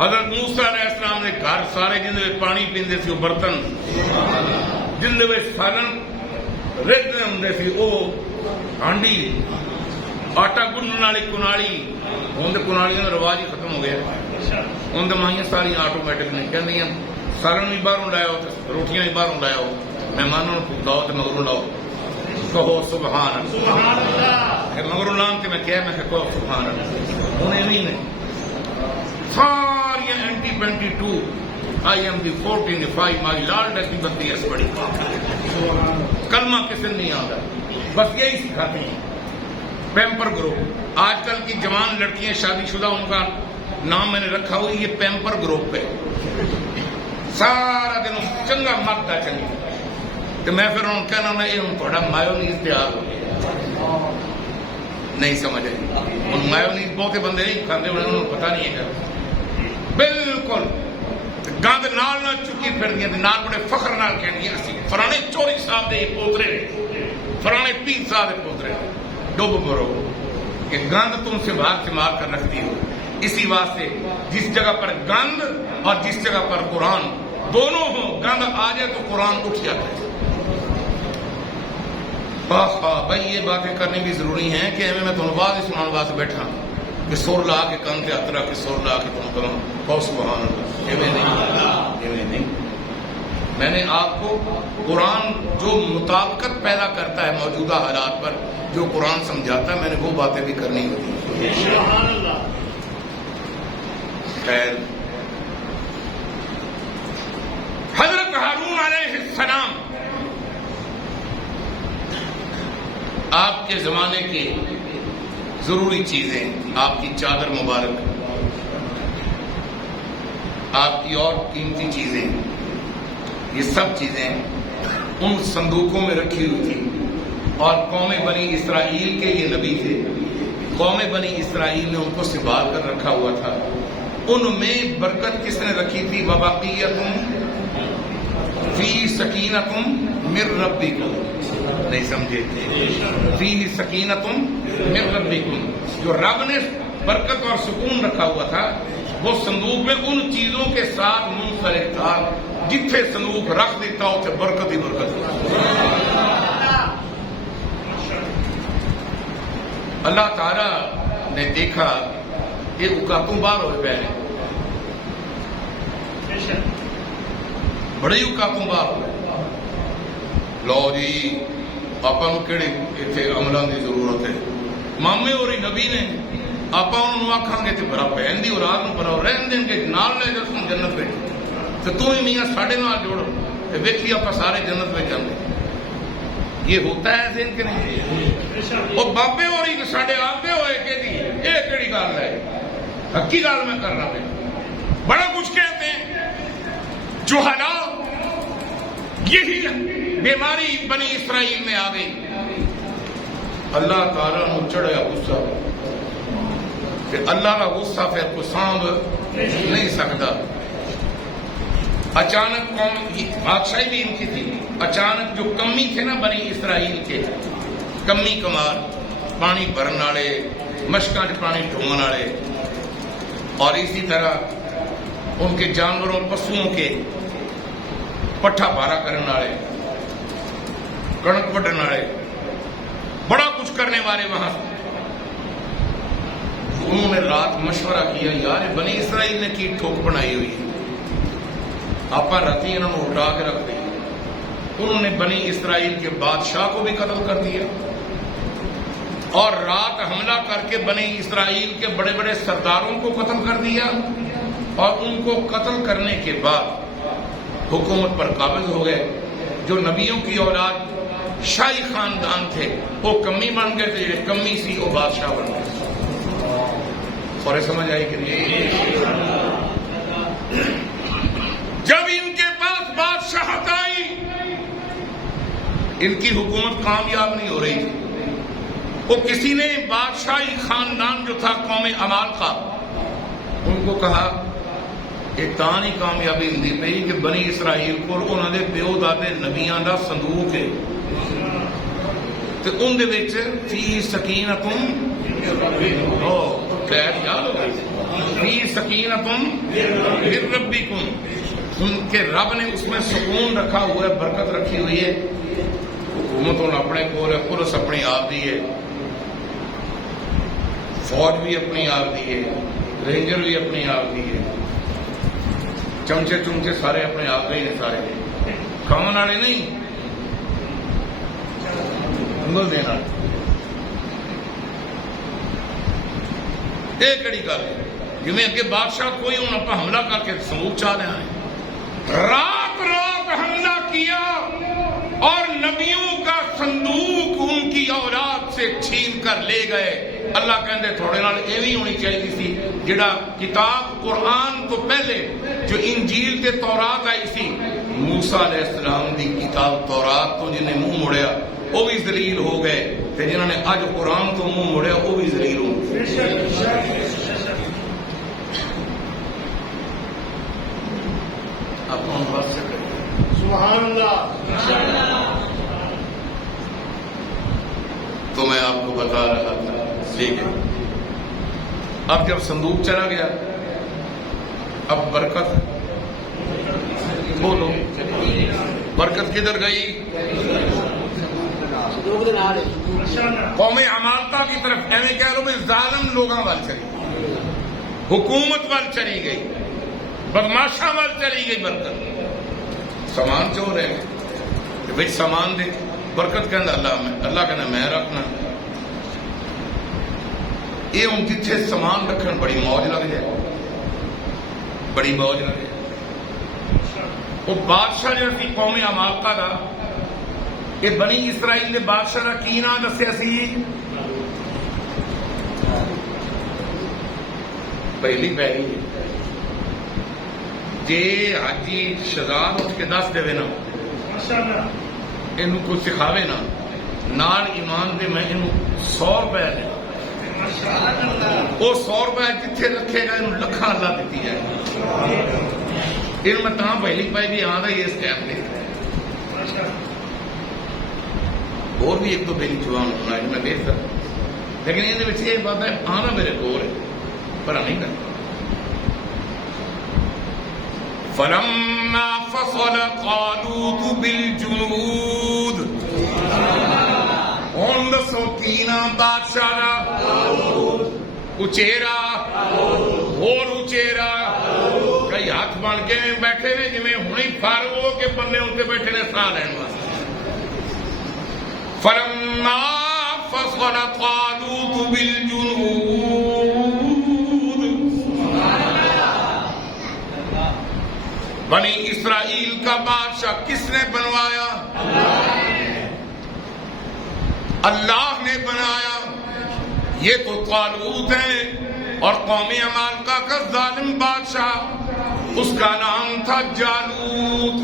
حضرت موسیٰ علیہ السلام نے گھر سارے جن میں پانی پیندے سی وہ برتن، جن میں سالن رہتے ہوں سی وہ ہانڈی، آٹا گنڈن والی کنالی، ہوں تو کنالیاں کا رواج ہی ختم ہو گیا، ہوں تو مائیاں ساری آٹومیٹک نے کہندیاں سالن بھی باہروں لایا ہو، روٹیاں بھی باہروں لایا ہو، مہمانوں کو لاؤ تو مگروں لاؤ، کہو سبحان اللہ، مگروں لان کے میں کہا میں کہو سبحان اللہ، انہیں نہیں نے ساری NT22 IMD 425 مائی لال ڈیسی بنتی ہے بڑی کلمہ کسی نہیں آتا، بس یہی سکھاتے ہیں۔ پیمپر گروپ، آج کل کی جوان لڑکیاں شادی شدہ ان کا نام میں نے رکھا ہوئی یہ پیمپر گروپ ہے، سارا دن چنگا مرتا چنگا، تو میں پھر انہوں کہنا میں یہ تھوڑا مایونیز تیار ہو گیا، نہیں سمجھ آئی، ان مایونیز بہتے بندے نہیں کھاتے انہوں نے پتہ نہیں ہے، بالکل گند نال نہ چکی پھر دیا نال بڑے فخر نال کہنی اسی فلانے چوری صاحب دے پوترے نے، فلانے پیر صاحب دے پوترے نے، ڈب مرو کہ گند تم سے بھاگ سے مار کر رکھتی ہو. اسی واسطے جس جگہ پر گند اور جس جگہ پر قرآن دونوں ہوں، گند آ جائے تو قرآن اٹھ جاتا ہے. بھائی یہ باتیں کرنی بھی ضروری ہیں کہ میں تمہیں بعد ہی سنانے واسطے بیٹھا کہ سر لا کے کن کے اترا کے سر لا کے تم کرو بہت سبحان اللہ. ایویں نہیں. میں نے آپ کو قرآن جو مطابقت پیدا کرتا ہے موجودہ حالات پر، جو قرآن سمجھاتا ہے، میں نے وہ باتیں بھی کرنی ہوتی ہیں. خیر، حضرت ہارون علیہ السلام آپ کے زمانے کی ضروری چیزیں، آپ کی چادر مبارک، آپ کی اور قیمتی چیزیں، یہ سب چیزیں ان صندوقوں میں رکھی ہوئی تھی. اور قوم بنی اسرائیل کے یہ نبی تھے، قوم بنی اسرائیل نے ان کو سنبھال کر رکھا ہوا تھا. ان میں برکت کس نے رکھی تھی؟ وَبَقِيَّةٌ فِي سَكِينَةٌ مِّن رَبِّكُمْ. نہیں سمجھے؟ فِيهِ سَكِينَةٌ مِّن رَبِّكُمْ. جو رب نے برکت اور سکون رکھا ہوا تھا وہ صندوق میں ان چیزوں کے ساتھ منسلک تھا جتھے صندوق رکھ دیتا اتنے برکت ہی برکت. اللہ تعالی نے دیکھا یہ اوقاتوں باہر ہوئے پہ ہیں، بڑے اوقاتوں باہر ہوئے. لو جی آپ کہڑے اتنے عملوں کی ضرورت ہے. مامے اور نبی نے آپ آخان گے تو بڑا بہن کی اولاد بڑا رہن دیں گے نال لے جا تم جنت میں تو تم ہی میاں ساڈے نال جوڑ ویکھی آپ سارے جنت میں جانے. یہ ہوتا ہے ذہن کہ نہیں؟ وہ بابے اور ساڈے آپے ہوئے کہ جی یہ کہڑی گل ہے؟ حقی گل میں کر رہا ہوں. بڑا کچھ کہتے ہیں جو حالات یہی بیماری بنی اسرائیل میں آ گئی. اللہ تعالیٰ نے چڑھیا غصہ کہ اللہ کا غصہ پھر کوئی سانب نہیں سکتا. اچانک قوم بادشاہی بھی ان کی تھی، اچانک جو کمی تھے نا بنی اسرائیل کے، کمی کمار، پانی بھرن والے، مشکاں چ پانی ڈھونگن والے، اور اسی طرح ان کے جانوروں پشوؤں کے پٹھا بھارا کرنے والے، کڑک وڈن والے، بڑا کچھ کرنے والے وہاں. انہوں نے رات مشورہ کیا یار بنی اسرائیل نے کی ٹھوک بنائی ہوئی ہے، آپ راتی انہوں نے اٹھا کے رکھ دی. انہوں نے بنی اسرائیل کے بادشاہ کو بھی قتل کر دیا اور رات حملہ کر کے بنی اسرائیل کے بڑے بڑے سرداروں کو قتل کر دیا. اور ان کو قتل کرنے کے بعد حکومت پر قابض ہو گئے. جو نبیوں کی اولاد شاہی خاندان تھے وہ کمی بن گئے تھے، کمی سی وہ بادشاہ بن گئے. اور سمجھ آئی کہ نہیں؟ جب ان کے پاس بادشاہت آئی ان کی حکومت کامیاب نہیں ہو رہی تھی. وہ کسی نے بادشاہی خاندان جو تھا قوم عمالقہ ان کو کہا یہ تانی کامیابی ہندی پی کہ بنی اسرائیل کو انہوں نے پیو دادے نبیاں دا صندوق ہے تو ان دے وچ فی سکینتم خیر یاد ہوگا فی سکینتم من ربکم. ان کے رب نے اس میں سکون رکھا ہوا ہے، برکت رکھی ہوئی ہے. حکومت ان اپنے کو ہے، پولیس اپنی آپ دی ہے، فوج بھی اپنی آپ دی ہے، رینجر بھی اپنی آپ دی ہے، چمچے چمچے سارے اپنے آپ ہی ہیں، سارے کھانے والے نہیں، انگل دینا. یہ کہڑی گل ہے؟ جی اگے بادشاہ کوئی ہوں آپ حملہ کر کے صندوق چاہ رہے ہیں. رات رات حملہ کیا اور نبیوں کا صندوق ان کی اولاد سے چھین کر لے گئے. اللہ کہندے تھوڑے نال ایویں ہونی چاہیے سی جڑا کتاب قرآن تو پہلے جو انجیل تے تورات آئی سی، موسیٰ علیہ السلام دی کتاب تورات تو جنہیں منہ مڑیا وہ بھی ذلیل ہو گئے تے جنہوں نے اج قرآن تو منہ مڑیا وہ بھی ذلیل ہو گئے. سبحان اللہ. تو میں آپ کو بتا رہا تھا، ٹھیک ہے. اب جب صندوق چلا گیا اب برکت بولو برکت کدھر گئی؟ قوم عمالقہ کی طرف ایویں کہہ لو بھی ظالم لوگاں وال چلی گئی، حکومت وال چلی گئی، بدماشاں وال چلی گئی برکت۔ سامان چور رہ گئے کہ بھائی سامان دے، برکت کہنا اللہ کہنا میں رکھنا۔ یہ ہوں جتھے سامان رکھن بڑی موج لگ جائے، بڑی موج لگ جائے۔ وہ بادشاہ جو سی قوم عمالقہ دا، یہ بنی اسرائیل نے بادشاہ کا کی نام دسیا سی؟ پہلی جی حاجی شہزاد اٹھ کے دس دے نا یہ کوئی سکھاوے نا نال ایمان دے میں یہ 100 روپے دے، وہ 100 روپے جتھے رکھے گا یہ لکھاں اللہ دیتی ہے۔ یہ میں تاں پہلی پائی بھی آدھا ہی اس ٹائم دے، اور بھی ایک دو بیلی جوان ہونا میں دیکھ سکتا، لیکن یہ بات ہے آنا میرے کو پر نہیں کرتا۔ فلما فصل طالوت بالجنود، ہن دسو کی نام بادشاہ اچیرا اور اچیرا، کئی ہاتھ بن کے بیٹھے نے جی ہوں ہی فارغ ہو کے بندے اتنے بیٹھے نے سا لین واسطے۔ فلما فصل طالوت بالجنود، بنی اسرائیل کا بادشاہ کس نے بنوایا؟ اللہ نے بنایا۔ یہ تو طالوت ہے، اور قوم عمالقہ کا ظالم بادشاہ اس کا نام تھا جالوت۔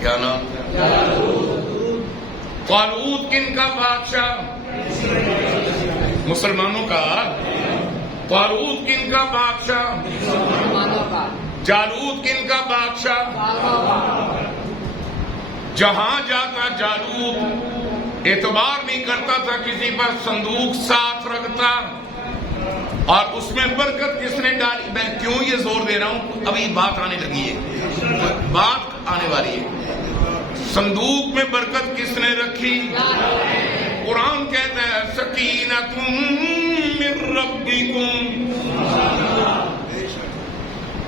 کیا نام؟ طالوت کن کا بادشاہ؟ مسلمانوں کا۔ طالوت کن کا بادشاہ؟ جالوت کن کا بادشاہ؟ جہاں جاتا جالوت اعتبار نہیں کرتا تھا کسی پر، صندوق ساتھ رکھتا، اور اس میں برکت کس نے ڈالی؟ میں کیوں یہ زور دے رہا ہوں؟ ابھی بات آنے لگی ہے، بات آنے والی ہے۔ صندوق میں برکت کس نے رکھی؟ قرآن کہتا ہے سکینۃ من ربکم،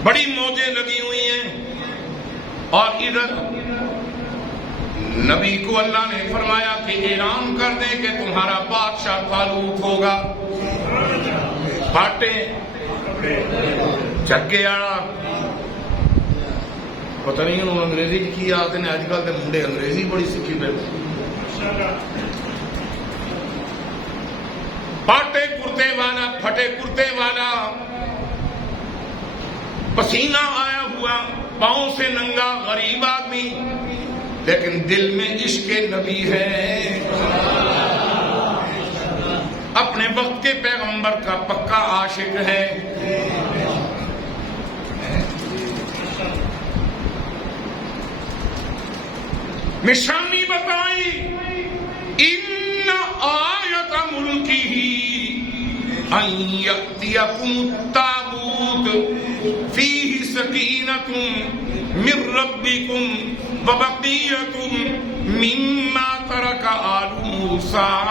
بڑی موجیں لگی ہوئی ہیں، اور ادھر نبی کو اللہ نے فرمایا کہ اعلان کر دیں کہ تمہارا بادشاہ طالوت ہوگا۔ پھاٹے چکے آڑا پتہ نہیں انہوں انگریزی کی آتے ہیں، آج کل کے منڈے انگریزی بڑی سیکھی پہ، پھاٹے کرتے والا، پھٹے کرتے والا، پسینہ آیا ہوا، پاؤں سے ننگا غریب آدمی، لیکن دل میں عشق نبی ہے، اپنے وقت کے پیغمبر کا پکا عاشق ہے۔ نشانی بتائی، ان آیت ملکہ ان یأتیکم التابوت فیہ سکینۃ من ربکم وبقیۃ مما ترک آل موسیٰ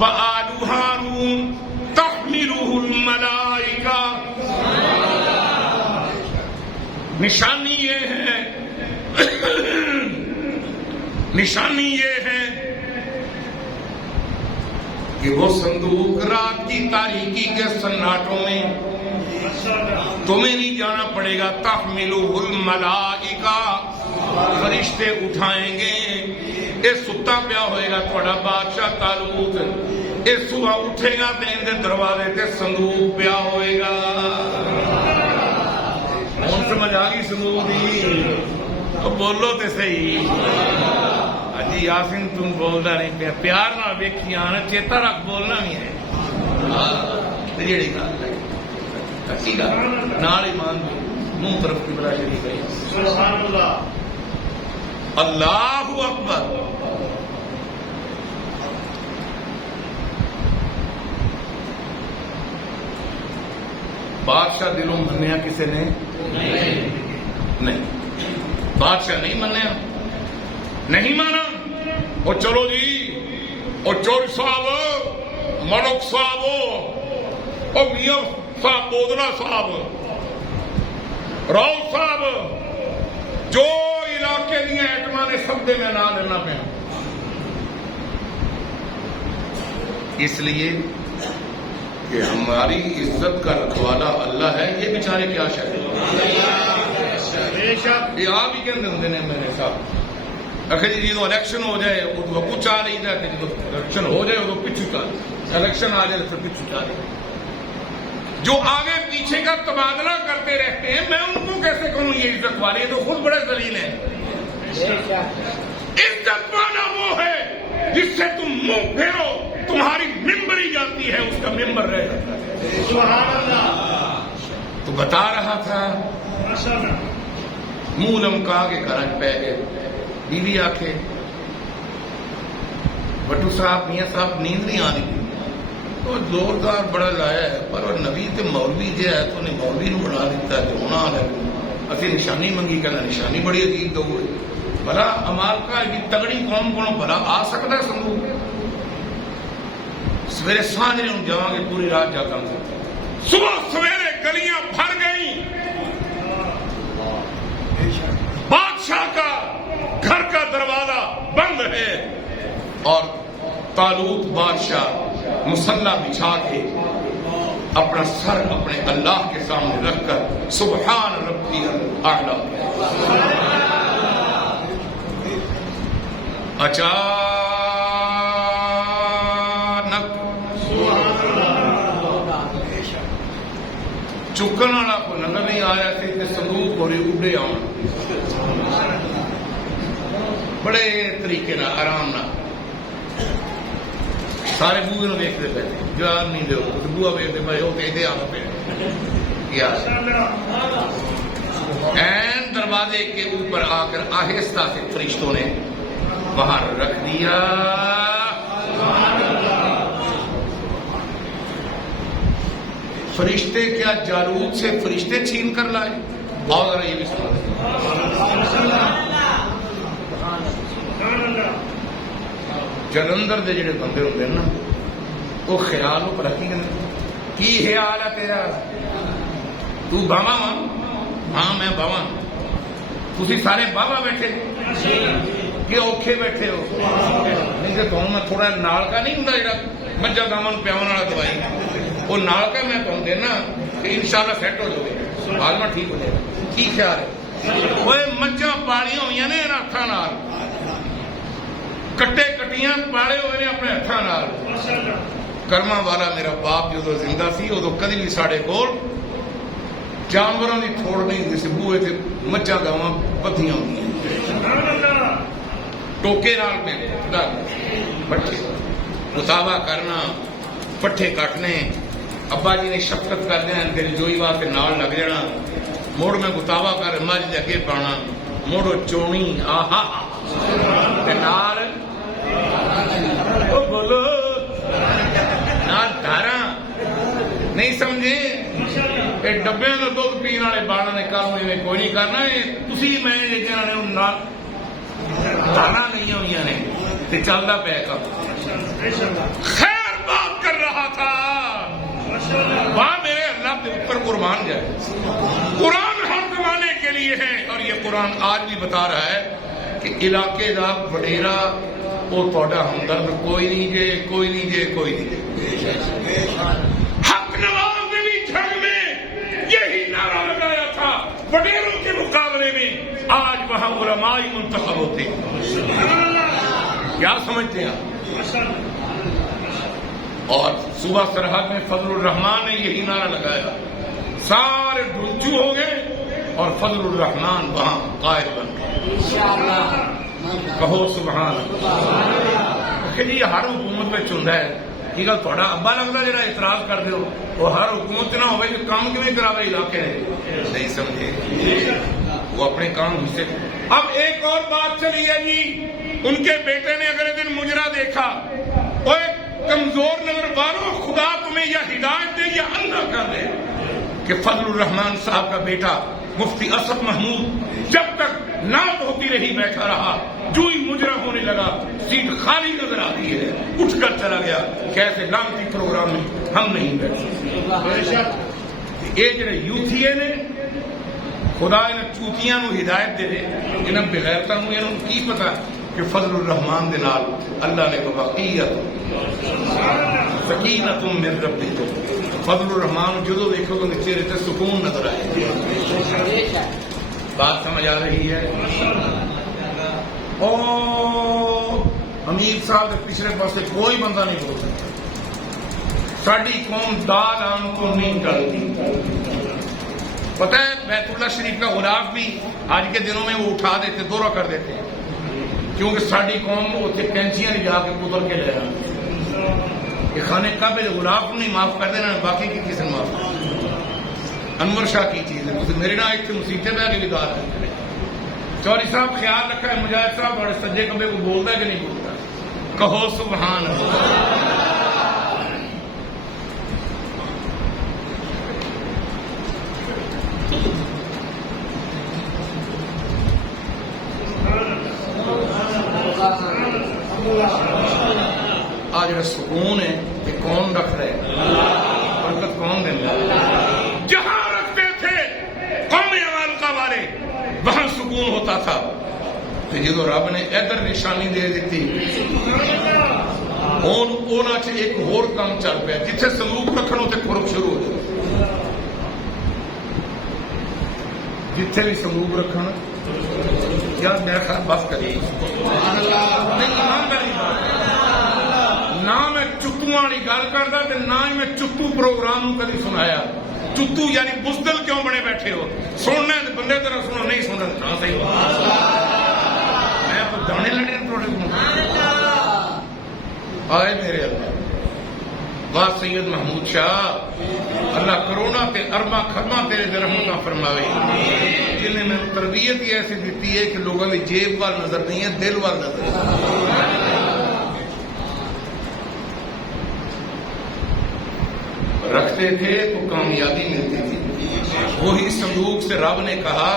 وآل ہارون تحملہ الملائکہ۔ نشانی یہ ہے، نشانی یہ ہے کہ وہ صندوق رات کی تاریکی کے سناٹوں میں تمہیں نہیں جانا پڑے گا، تحملہ الملائکہ، فرشتے اٹھائیں گے۔ یہ ستا پیا ہوئے گا تھوڑا بادشاہ طالوت، یہ صبح اٹھے گا تو ان کے دروازے تے صندوق پیا ہوئے گا۔ ہوں سمجھ آ گئی صندوق دی؟ بولو تے صحیح جی یاسین، تم بولتا نہیں پیا، پیار نہ ویکھی آنا، چیتا رکھ بولنا بھی ہے جیڑی گل اچھی گل نال ایمان منہ طرف کی بلا شریف ہے۔ سبحان اللہ، اللہ اکبر۔ بادشاہ دلوں منیا کسی نے نہیں، بادشاہ نہیں منیا، نہیں مانا۔ اور چلو جی، اور چوری صاحب، ملک صاحب، اور میاں صاحب، بودلا صاحب، راؤ صاحب، جو علاقے دیا ایٹما نے سب دے میں نہ لینا پہ، اس لیے کہ ہماری عزت کا رکھوالا اللہ ہے۔ یہ بیچارے کیا شاید یہ آپ ہی کہتے ہوں نے میرے ساتھ آخر جی جدو الیکشن ہو جائے وہ کچھ آ رہی تھا کہ جب الیکشن ہو جائے وہ پچھو چاہ الیکشن آ جائے پھر پچھو چاہ رہے جو آگے پیچھے کا تبادلہ کرتے رہتے ہیں، میں ان کو کیسے کہوں یہ عزت والے؟ تو خود بڑے ذلیل ہیں۔ عزت والا وہ ہے جس سے تم منہ پھیرو تمہاری ممبری جاتی ہے، اس کا ممبر رہ جاتا ہے۔ تو بتا رہا تھا منہ لمکا کے کرج پہ گئے، بیوی آکھے بٹو صاحب، میاں صاحب نیند نہیں آ رہی، تو زوردار بڑا لایا ہے، پر وہ نبی تے مولوی جو ہے تو نے مولوی نو بنا دیتا ہے کہ ہونا ہے اسی نشانی منگی، کہنا نشانی بڑی عجیب دو بھلا امال کا تگڑی قوم کو بھلا آ سکتا ہے سنگو؟ سویرے سانجرے ہوں جاؤں گے پوری رات جاتا ہوں، صبح سویرے گلیاں بھر گئیں، بادشاہ کا گھر کا دروازہ بند ہے، اور طالوت بادشاہ مسلح بچھا کے اپنا سر اپنے اللہ کے سامنے رکھ کر سبحان ربی الاعلی، اچانک چکن والا کو نظر نہیں آیا تھے کہ صندوق اور اڈے آن بڑے طریقے نہ آرام نہ سارے بوے نو دیکھتے پہ جواب نہیں دو بوا ویکتے پہ وہ کہتے آ پہ این دروازے کے اوپر آ کر آہستہ سے فرشتوں نے باہر رکھ دیا۔ فرشتے کیا جالوت سے فرشتے چھین کر لائے؟ اور ذرا یہ بھی سنا جلندر دے جڑے بندے ہوتے ہیں نا وہ خیال پر رکھی گئے کی خیال ہے تیرا؟ تو باوا وا؟ ہاں میں باوا، تھی سارے باوا بیٹھے کہ اوکھے بیٹھے ہو؟ نہیں تو تمہیں میں تھوڑا نالکا نہیں ہوں جا مجھا گاواں پیاون والا دوائی وہ نالکا میں تمہیں دینا کہ انشاءاللہ سیٹ ہو جائے آدما ٹھیک ہو جائے۔ کی خیال ہے؟ وہ مجھا پالیاں ہوئی نے ہاتھوں نال، کٹے کٹیاں پالے ہوئے نے اپنے ہاتھوں نال۔ کرما والا میرا باپ جدو زندہ سی ادو کدی بھی ساڈے کول جانوراں دی تھوڑ نہیں ہوندی سی، بوئے تے مجھا گاواں بدھیاں ہوندیاں ٹوکے نال پہ پٹھے مطابع کرنا، پٹھے کٹنے، ابا جی نے شفقت کر دیا دل جوئی واسطے نال لگ جانا، موڑ میں گتاوا کر مجھ دے اگے پانا، موڑو چونی آہا نال بولو نال دھارا نہیں سمجھے ڈبے کا دودھ پینے والے بالا نے کل کوئی نہیں کرنا، تھی میں دھارا نہیں ہوئی نے چلتا پیا کام۔ خیر بات کر رہا تھا وہاں میرے اللہ کے اوپر قربان جائے، قرآن ہر زمانے کے لیے ہے، اور یہ قرآن آج بھی بتا رہا ہے کہ علاقے دا وڈیرا وہ تھوڑا ہمدرد کوئی نہیں جے، کوئی نہیں جے، کوئی نہیں جے۔ حق نواز نے بھی جھنگ میں یہی نعرہ لگایا تھا، وڈیروں کے مقابلے میں آج وہاں علماء منتخب ہوتے ہیں۔ کیا سمجھتے ہیں آپ؟ اور صوبہ سرحد میں فضل الرحمان نے یہی نعرہ لگایا، سارے ڈھلچو ہو گئے اور فضل الرحمان وہاں قائد بن گئے۔ کہو سبحان اللہ۔ کہ جی ہر حکومت میں چنتا ہے یہ گل تھوڑا ابا لگتا جا اعتراض کر دو، وہ ہر حکومت نہ ہوئے کہ کام کیوں کراوے علاقے نہیں سمجھے، وہ اپنے کام سے۔ اب ایک اور بات چلی ہے جی، ان کے بیٹے نے اگلے دن مجرا دیکھا، وہ ایک کمزور نظر والوں خدا تمہیں یا ہدایت دے یا اندھا کر دے کہ فضل الرحمان صاحب کا بیٹا مفتی اسد محمود جب تک نعت ہوتی رہی بیٹھا رہا، جو ہی مجرا ہونے لگا سیٹ خالی نظر آتی ہے اٹھ کر چلا گیا کہ ایسے لانتی پروگرام میں ہم نہیں بیٹھے۔ یہ جڑے یوتھیے نے خدا انہیں چوتیاں نو ہدایت دے دے، انہیں بغیرتا نو انہوں کی پتا کہ فضل الرحمان دے نال اللہ نے بقیت سکینت من ربکم، فضل الرحمان جدو دیکھو تو چہرے تے سکون نظر آئے۔ بات سمجھ آ رہی ہے؟ او امیر صاحب کے پچھلے پاسے کوئی بندہ نہیں بول سکتا، ساری قوم دال آن کو نہیں ڈالتی۔ پتہ ہے بیت اللہ شریف کا غلاف بھی آج کے دنوں میں وہ اٹھا دیتے، دورہ کر دیتے ہیں، کیونکہ ساری قوم اتنے کینچیاں نہیں جا کے قدر کے لے رہا۔ یہ خانے کعبے غلاف نہیں معاف کر دینا، باقی کی کسی نے معاف کر۔ انور شاہ کی چیز ہے، میرے نہ ایک مسیطے پہ آگے بھی دار ہے۔ چوری صاحب خیال رکھا ہے مجاہد صاحب اور سجے کبے کو بولتا ہے کہ نہیں بولتا؟ کہو سبحان اللہ۔ آج جو سکون ہے یہ کون رکھ رہے ہیں؟ برکت کون دینا؟ جہاں رکھتے تھے قوم عمالقہ والے وہاں سکون ہوتا تھا، تو جدو رب نے ادھر نشانی دے دیتی اونا چ ایک ہور کام چل پیا، جتھے صندوق رکھنو تے خرک شروع ہو جائے، جتھے بھی صندوق رکھنا یا میرا خیال بس کری نہ میں چتو والی گل کرتا نہ ہی میں چتو پروگرام کدی سنایا۔ چتو یعنی بزدل کیوں بنے بیٹھے ہو؟ سننا ہے بندے طرح سنو، نہیں سننا نہ صحیح۔ میں دانے لڑے آئے میرے اللہ واہ سید محمود شاہ، اللہ کرونا تے ارباں خرباں تیرے رحمتاں فرماوے، جنہیں میں تربیت ہی ایسی دیتی ہے کہ لوگوں کی جیب وال نظر نہیں ہے، دل وال نظر ہے۔ رکھتے تھے تو کامیابی ملتی تھی، وہی صندوق سے رب نے کہا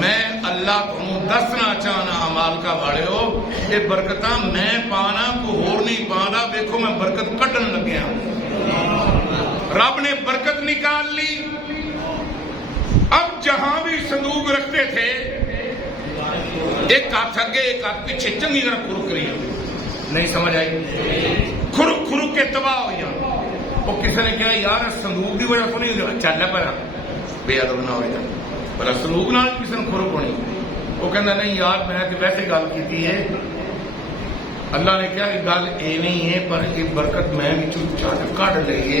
میں اللہ تمہیں دسنا چاہنا عمالقہ والے ہو، یہ برکتاں میں پانا کو ہور نہیں پانا، دیکھو میں برکت کٹن لگیا ہوں۔ رب نے برکت نکال لی۔ اب جہاں بھی صندوق رکھتے تھے ایک ہاتھ اگے ایک ہاتھ پیچھے چنگی طرح کھرک رہی، نہیں سمجھ آئی؟ کھرک کھرک کے تباہ ہوئی۔ وہ کسی نے کہا یار صندوق کی وجہ تو نہیں چل پر بے ادب نہ ہو جائے، بلا صندوق نال کسی نے کھرک ہونی۔ وہ کہنا نہیں یار میں تو ویسے گل کی ہے، اللہ نے کہا کہ گل یہ نہیں ہے پر یہ برکت میں بھی چٹ کٹ لئیے،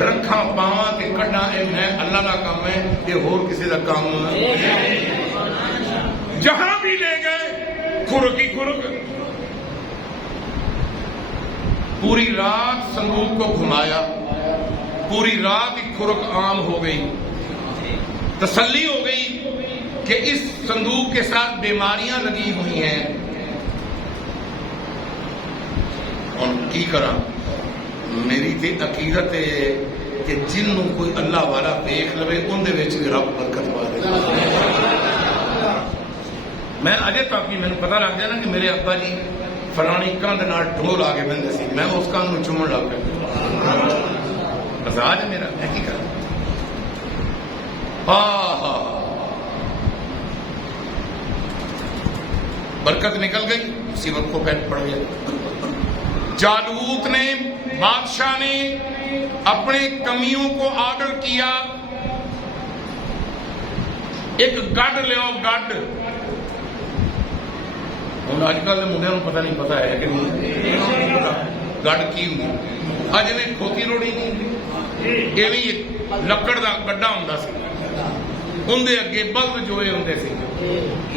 رکھا پاواں تے کڈاں اے میں اللہ کا کام ہے، یہ ہور کسی کا کام نہیں۔ جہاں بھی لے گئے کھرک ہی کھرک۔ پوری رات صندوق کو گھمایا، پوری رات ہی کھرک عام ہو گئی، تسلی ہو گئی کہ اس صندوق کے ساتھ بیماریاں لگی ہوئی ہیں، اور کی کرا میری تے عقیدت ہے کہ جنوں کوئی اللہ والا دیکھ لوے ان دے وچ رب برکت پا دے۔ میں اجے تک بھی مینوں پتہ لگ جانا کہ میرے ابا جی فلانی کندھ نال ڈھول آ کے بہندے سی، میں اس کندھ نوں چومن لگ پیا، مزاج میرا میں کی کرا۔ برکت نکل گئی، مصیبت کو پیر پڑ گیا۔ جالوت نے بادشاہ نے اپنے کمیوں کو آرڈر کیا، ایک گڈ لو گڈ۔ ہوں اج کل کے منڈیا پتا نہیں پتا ہے کہ نہیں گڈ کی ہوں، اج میں کھوتی روڑی نہیں، یہ بھی لکڑ کا گڈا ہوں سی، اندر اگے بلد جوئے ہوں سی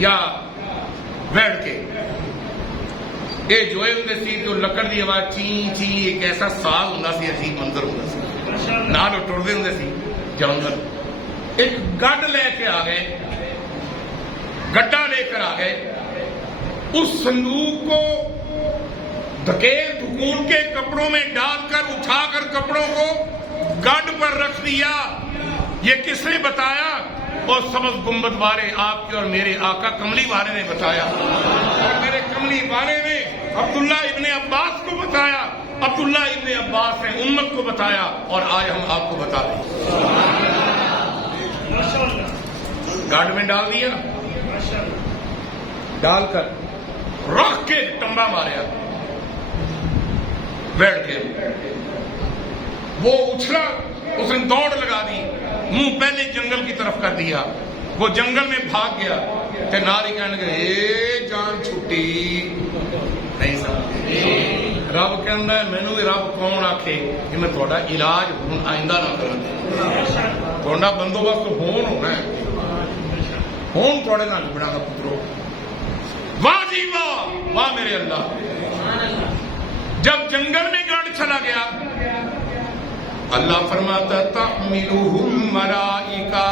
یا بیٹھ کے یہ جوئے ہوں سی تو لکڑ کی آواز چین چین، ایک ایسا ساز ہوں سی، عجیب منظر ہوں سی، نال ٹرتے ہوں سی جانور۔ ایک گڈ لے کے آ گئے، گڈا لے کر آ گئے، اس صندوق کو دھکیل دھکول کے کپڑوں میں ڈال کر اٹھا کر کپڑوں کو گڈ پر رکھ دیا، یہ کس نے بتایا؟ اور سبز گنبد والے آپ کے اور میرے آقا کملی والے نے بتایا، اور میرے کملی والے نے عبداللہ ابن عباس کو بتایا، عبداللہ ابن عباس نے امت کو بتایا، اور آج ہم آپ کو بتا دیں۔ گارڈ میں ڈال دیا، ڈال کر رکھ کے ٹمبا ماریا، بیٹھ کے وہ اچھلا، اس نے دوڑ لگا دی، منہ پہلے جنگل کی طرف کر دیا، وہ جنگل میں بھاگ گیا تے ناری کہنے لگے اے جان چھٹی نہیں سمجھ۔ رب کہندا ہے مینوں بھی رب کون آکھے کہ میں تہاڈا علاج ہن آئندہ نہ کراں، تہاڈا بندوبست ہون ہونا ہے، ہون تھوڑے نال بنا دا پترو۔ واہ جی واہ، واہ میرے اللہ۔ جب جنگل میں گاڑ چلا گیا، اللہ فرماتا تحملہ الملائکہ،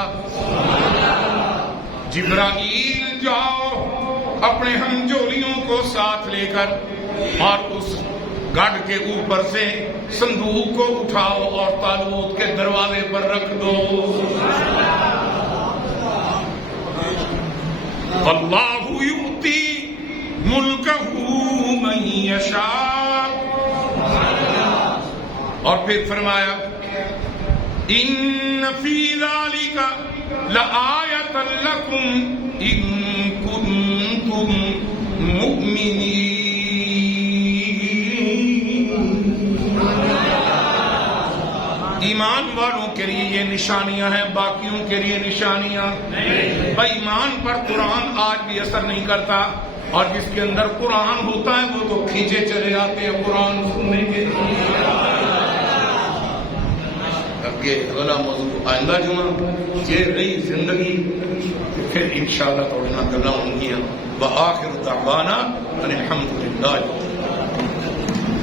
جبرائیل جاؤ اپنے ہم جولیوں کو ساتھ لے کر اور اس گڑھ کے اوپر سے صندوق کو اٹھاؤ اور تالوت کے دروازے پر رکھ دو۔ اللہ یؤتی ملکہ من یشاء، اور پھر فرمایا ان فی ذالک لآیۃ لکم ان کنتم مؤمنین۔ ایمان والوں کے لیے یہ نشانیاں ہیں، باقیوں کے لیے نشانیاں۔ بے ایمان پر قرآن آج بھی اثر نہیں کرتا، اور جس کے اندر قرآن ہوتا ہے وہ تو کھینچے چلے جاتے ہیں قرآن سننے کے لیے۔ اگلا موضوع آئندہ جمعہ یہ رہی زندگی، پھر انشاءاللہ تھوڑی نا گلا ہوں گی۔ وآخر دعوانا ان الحمد للہ۔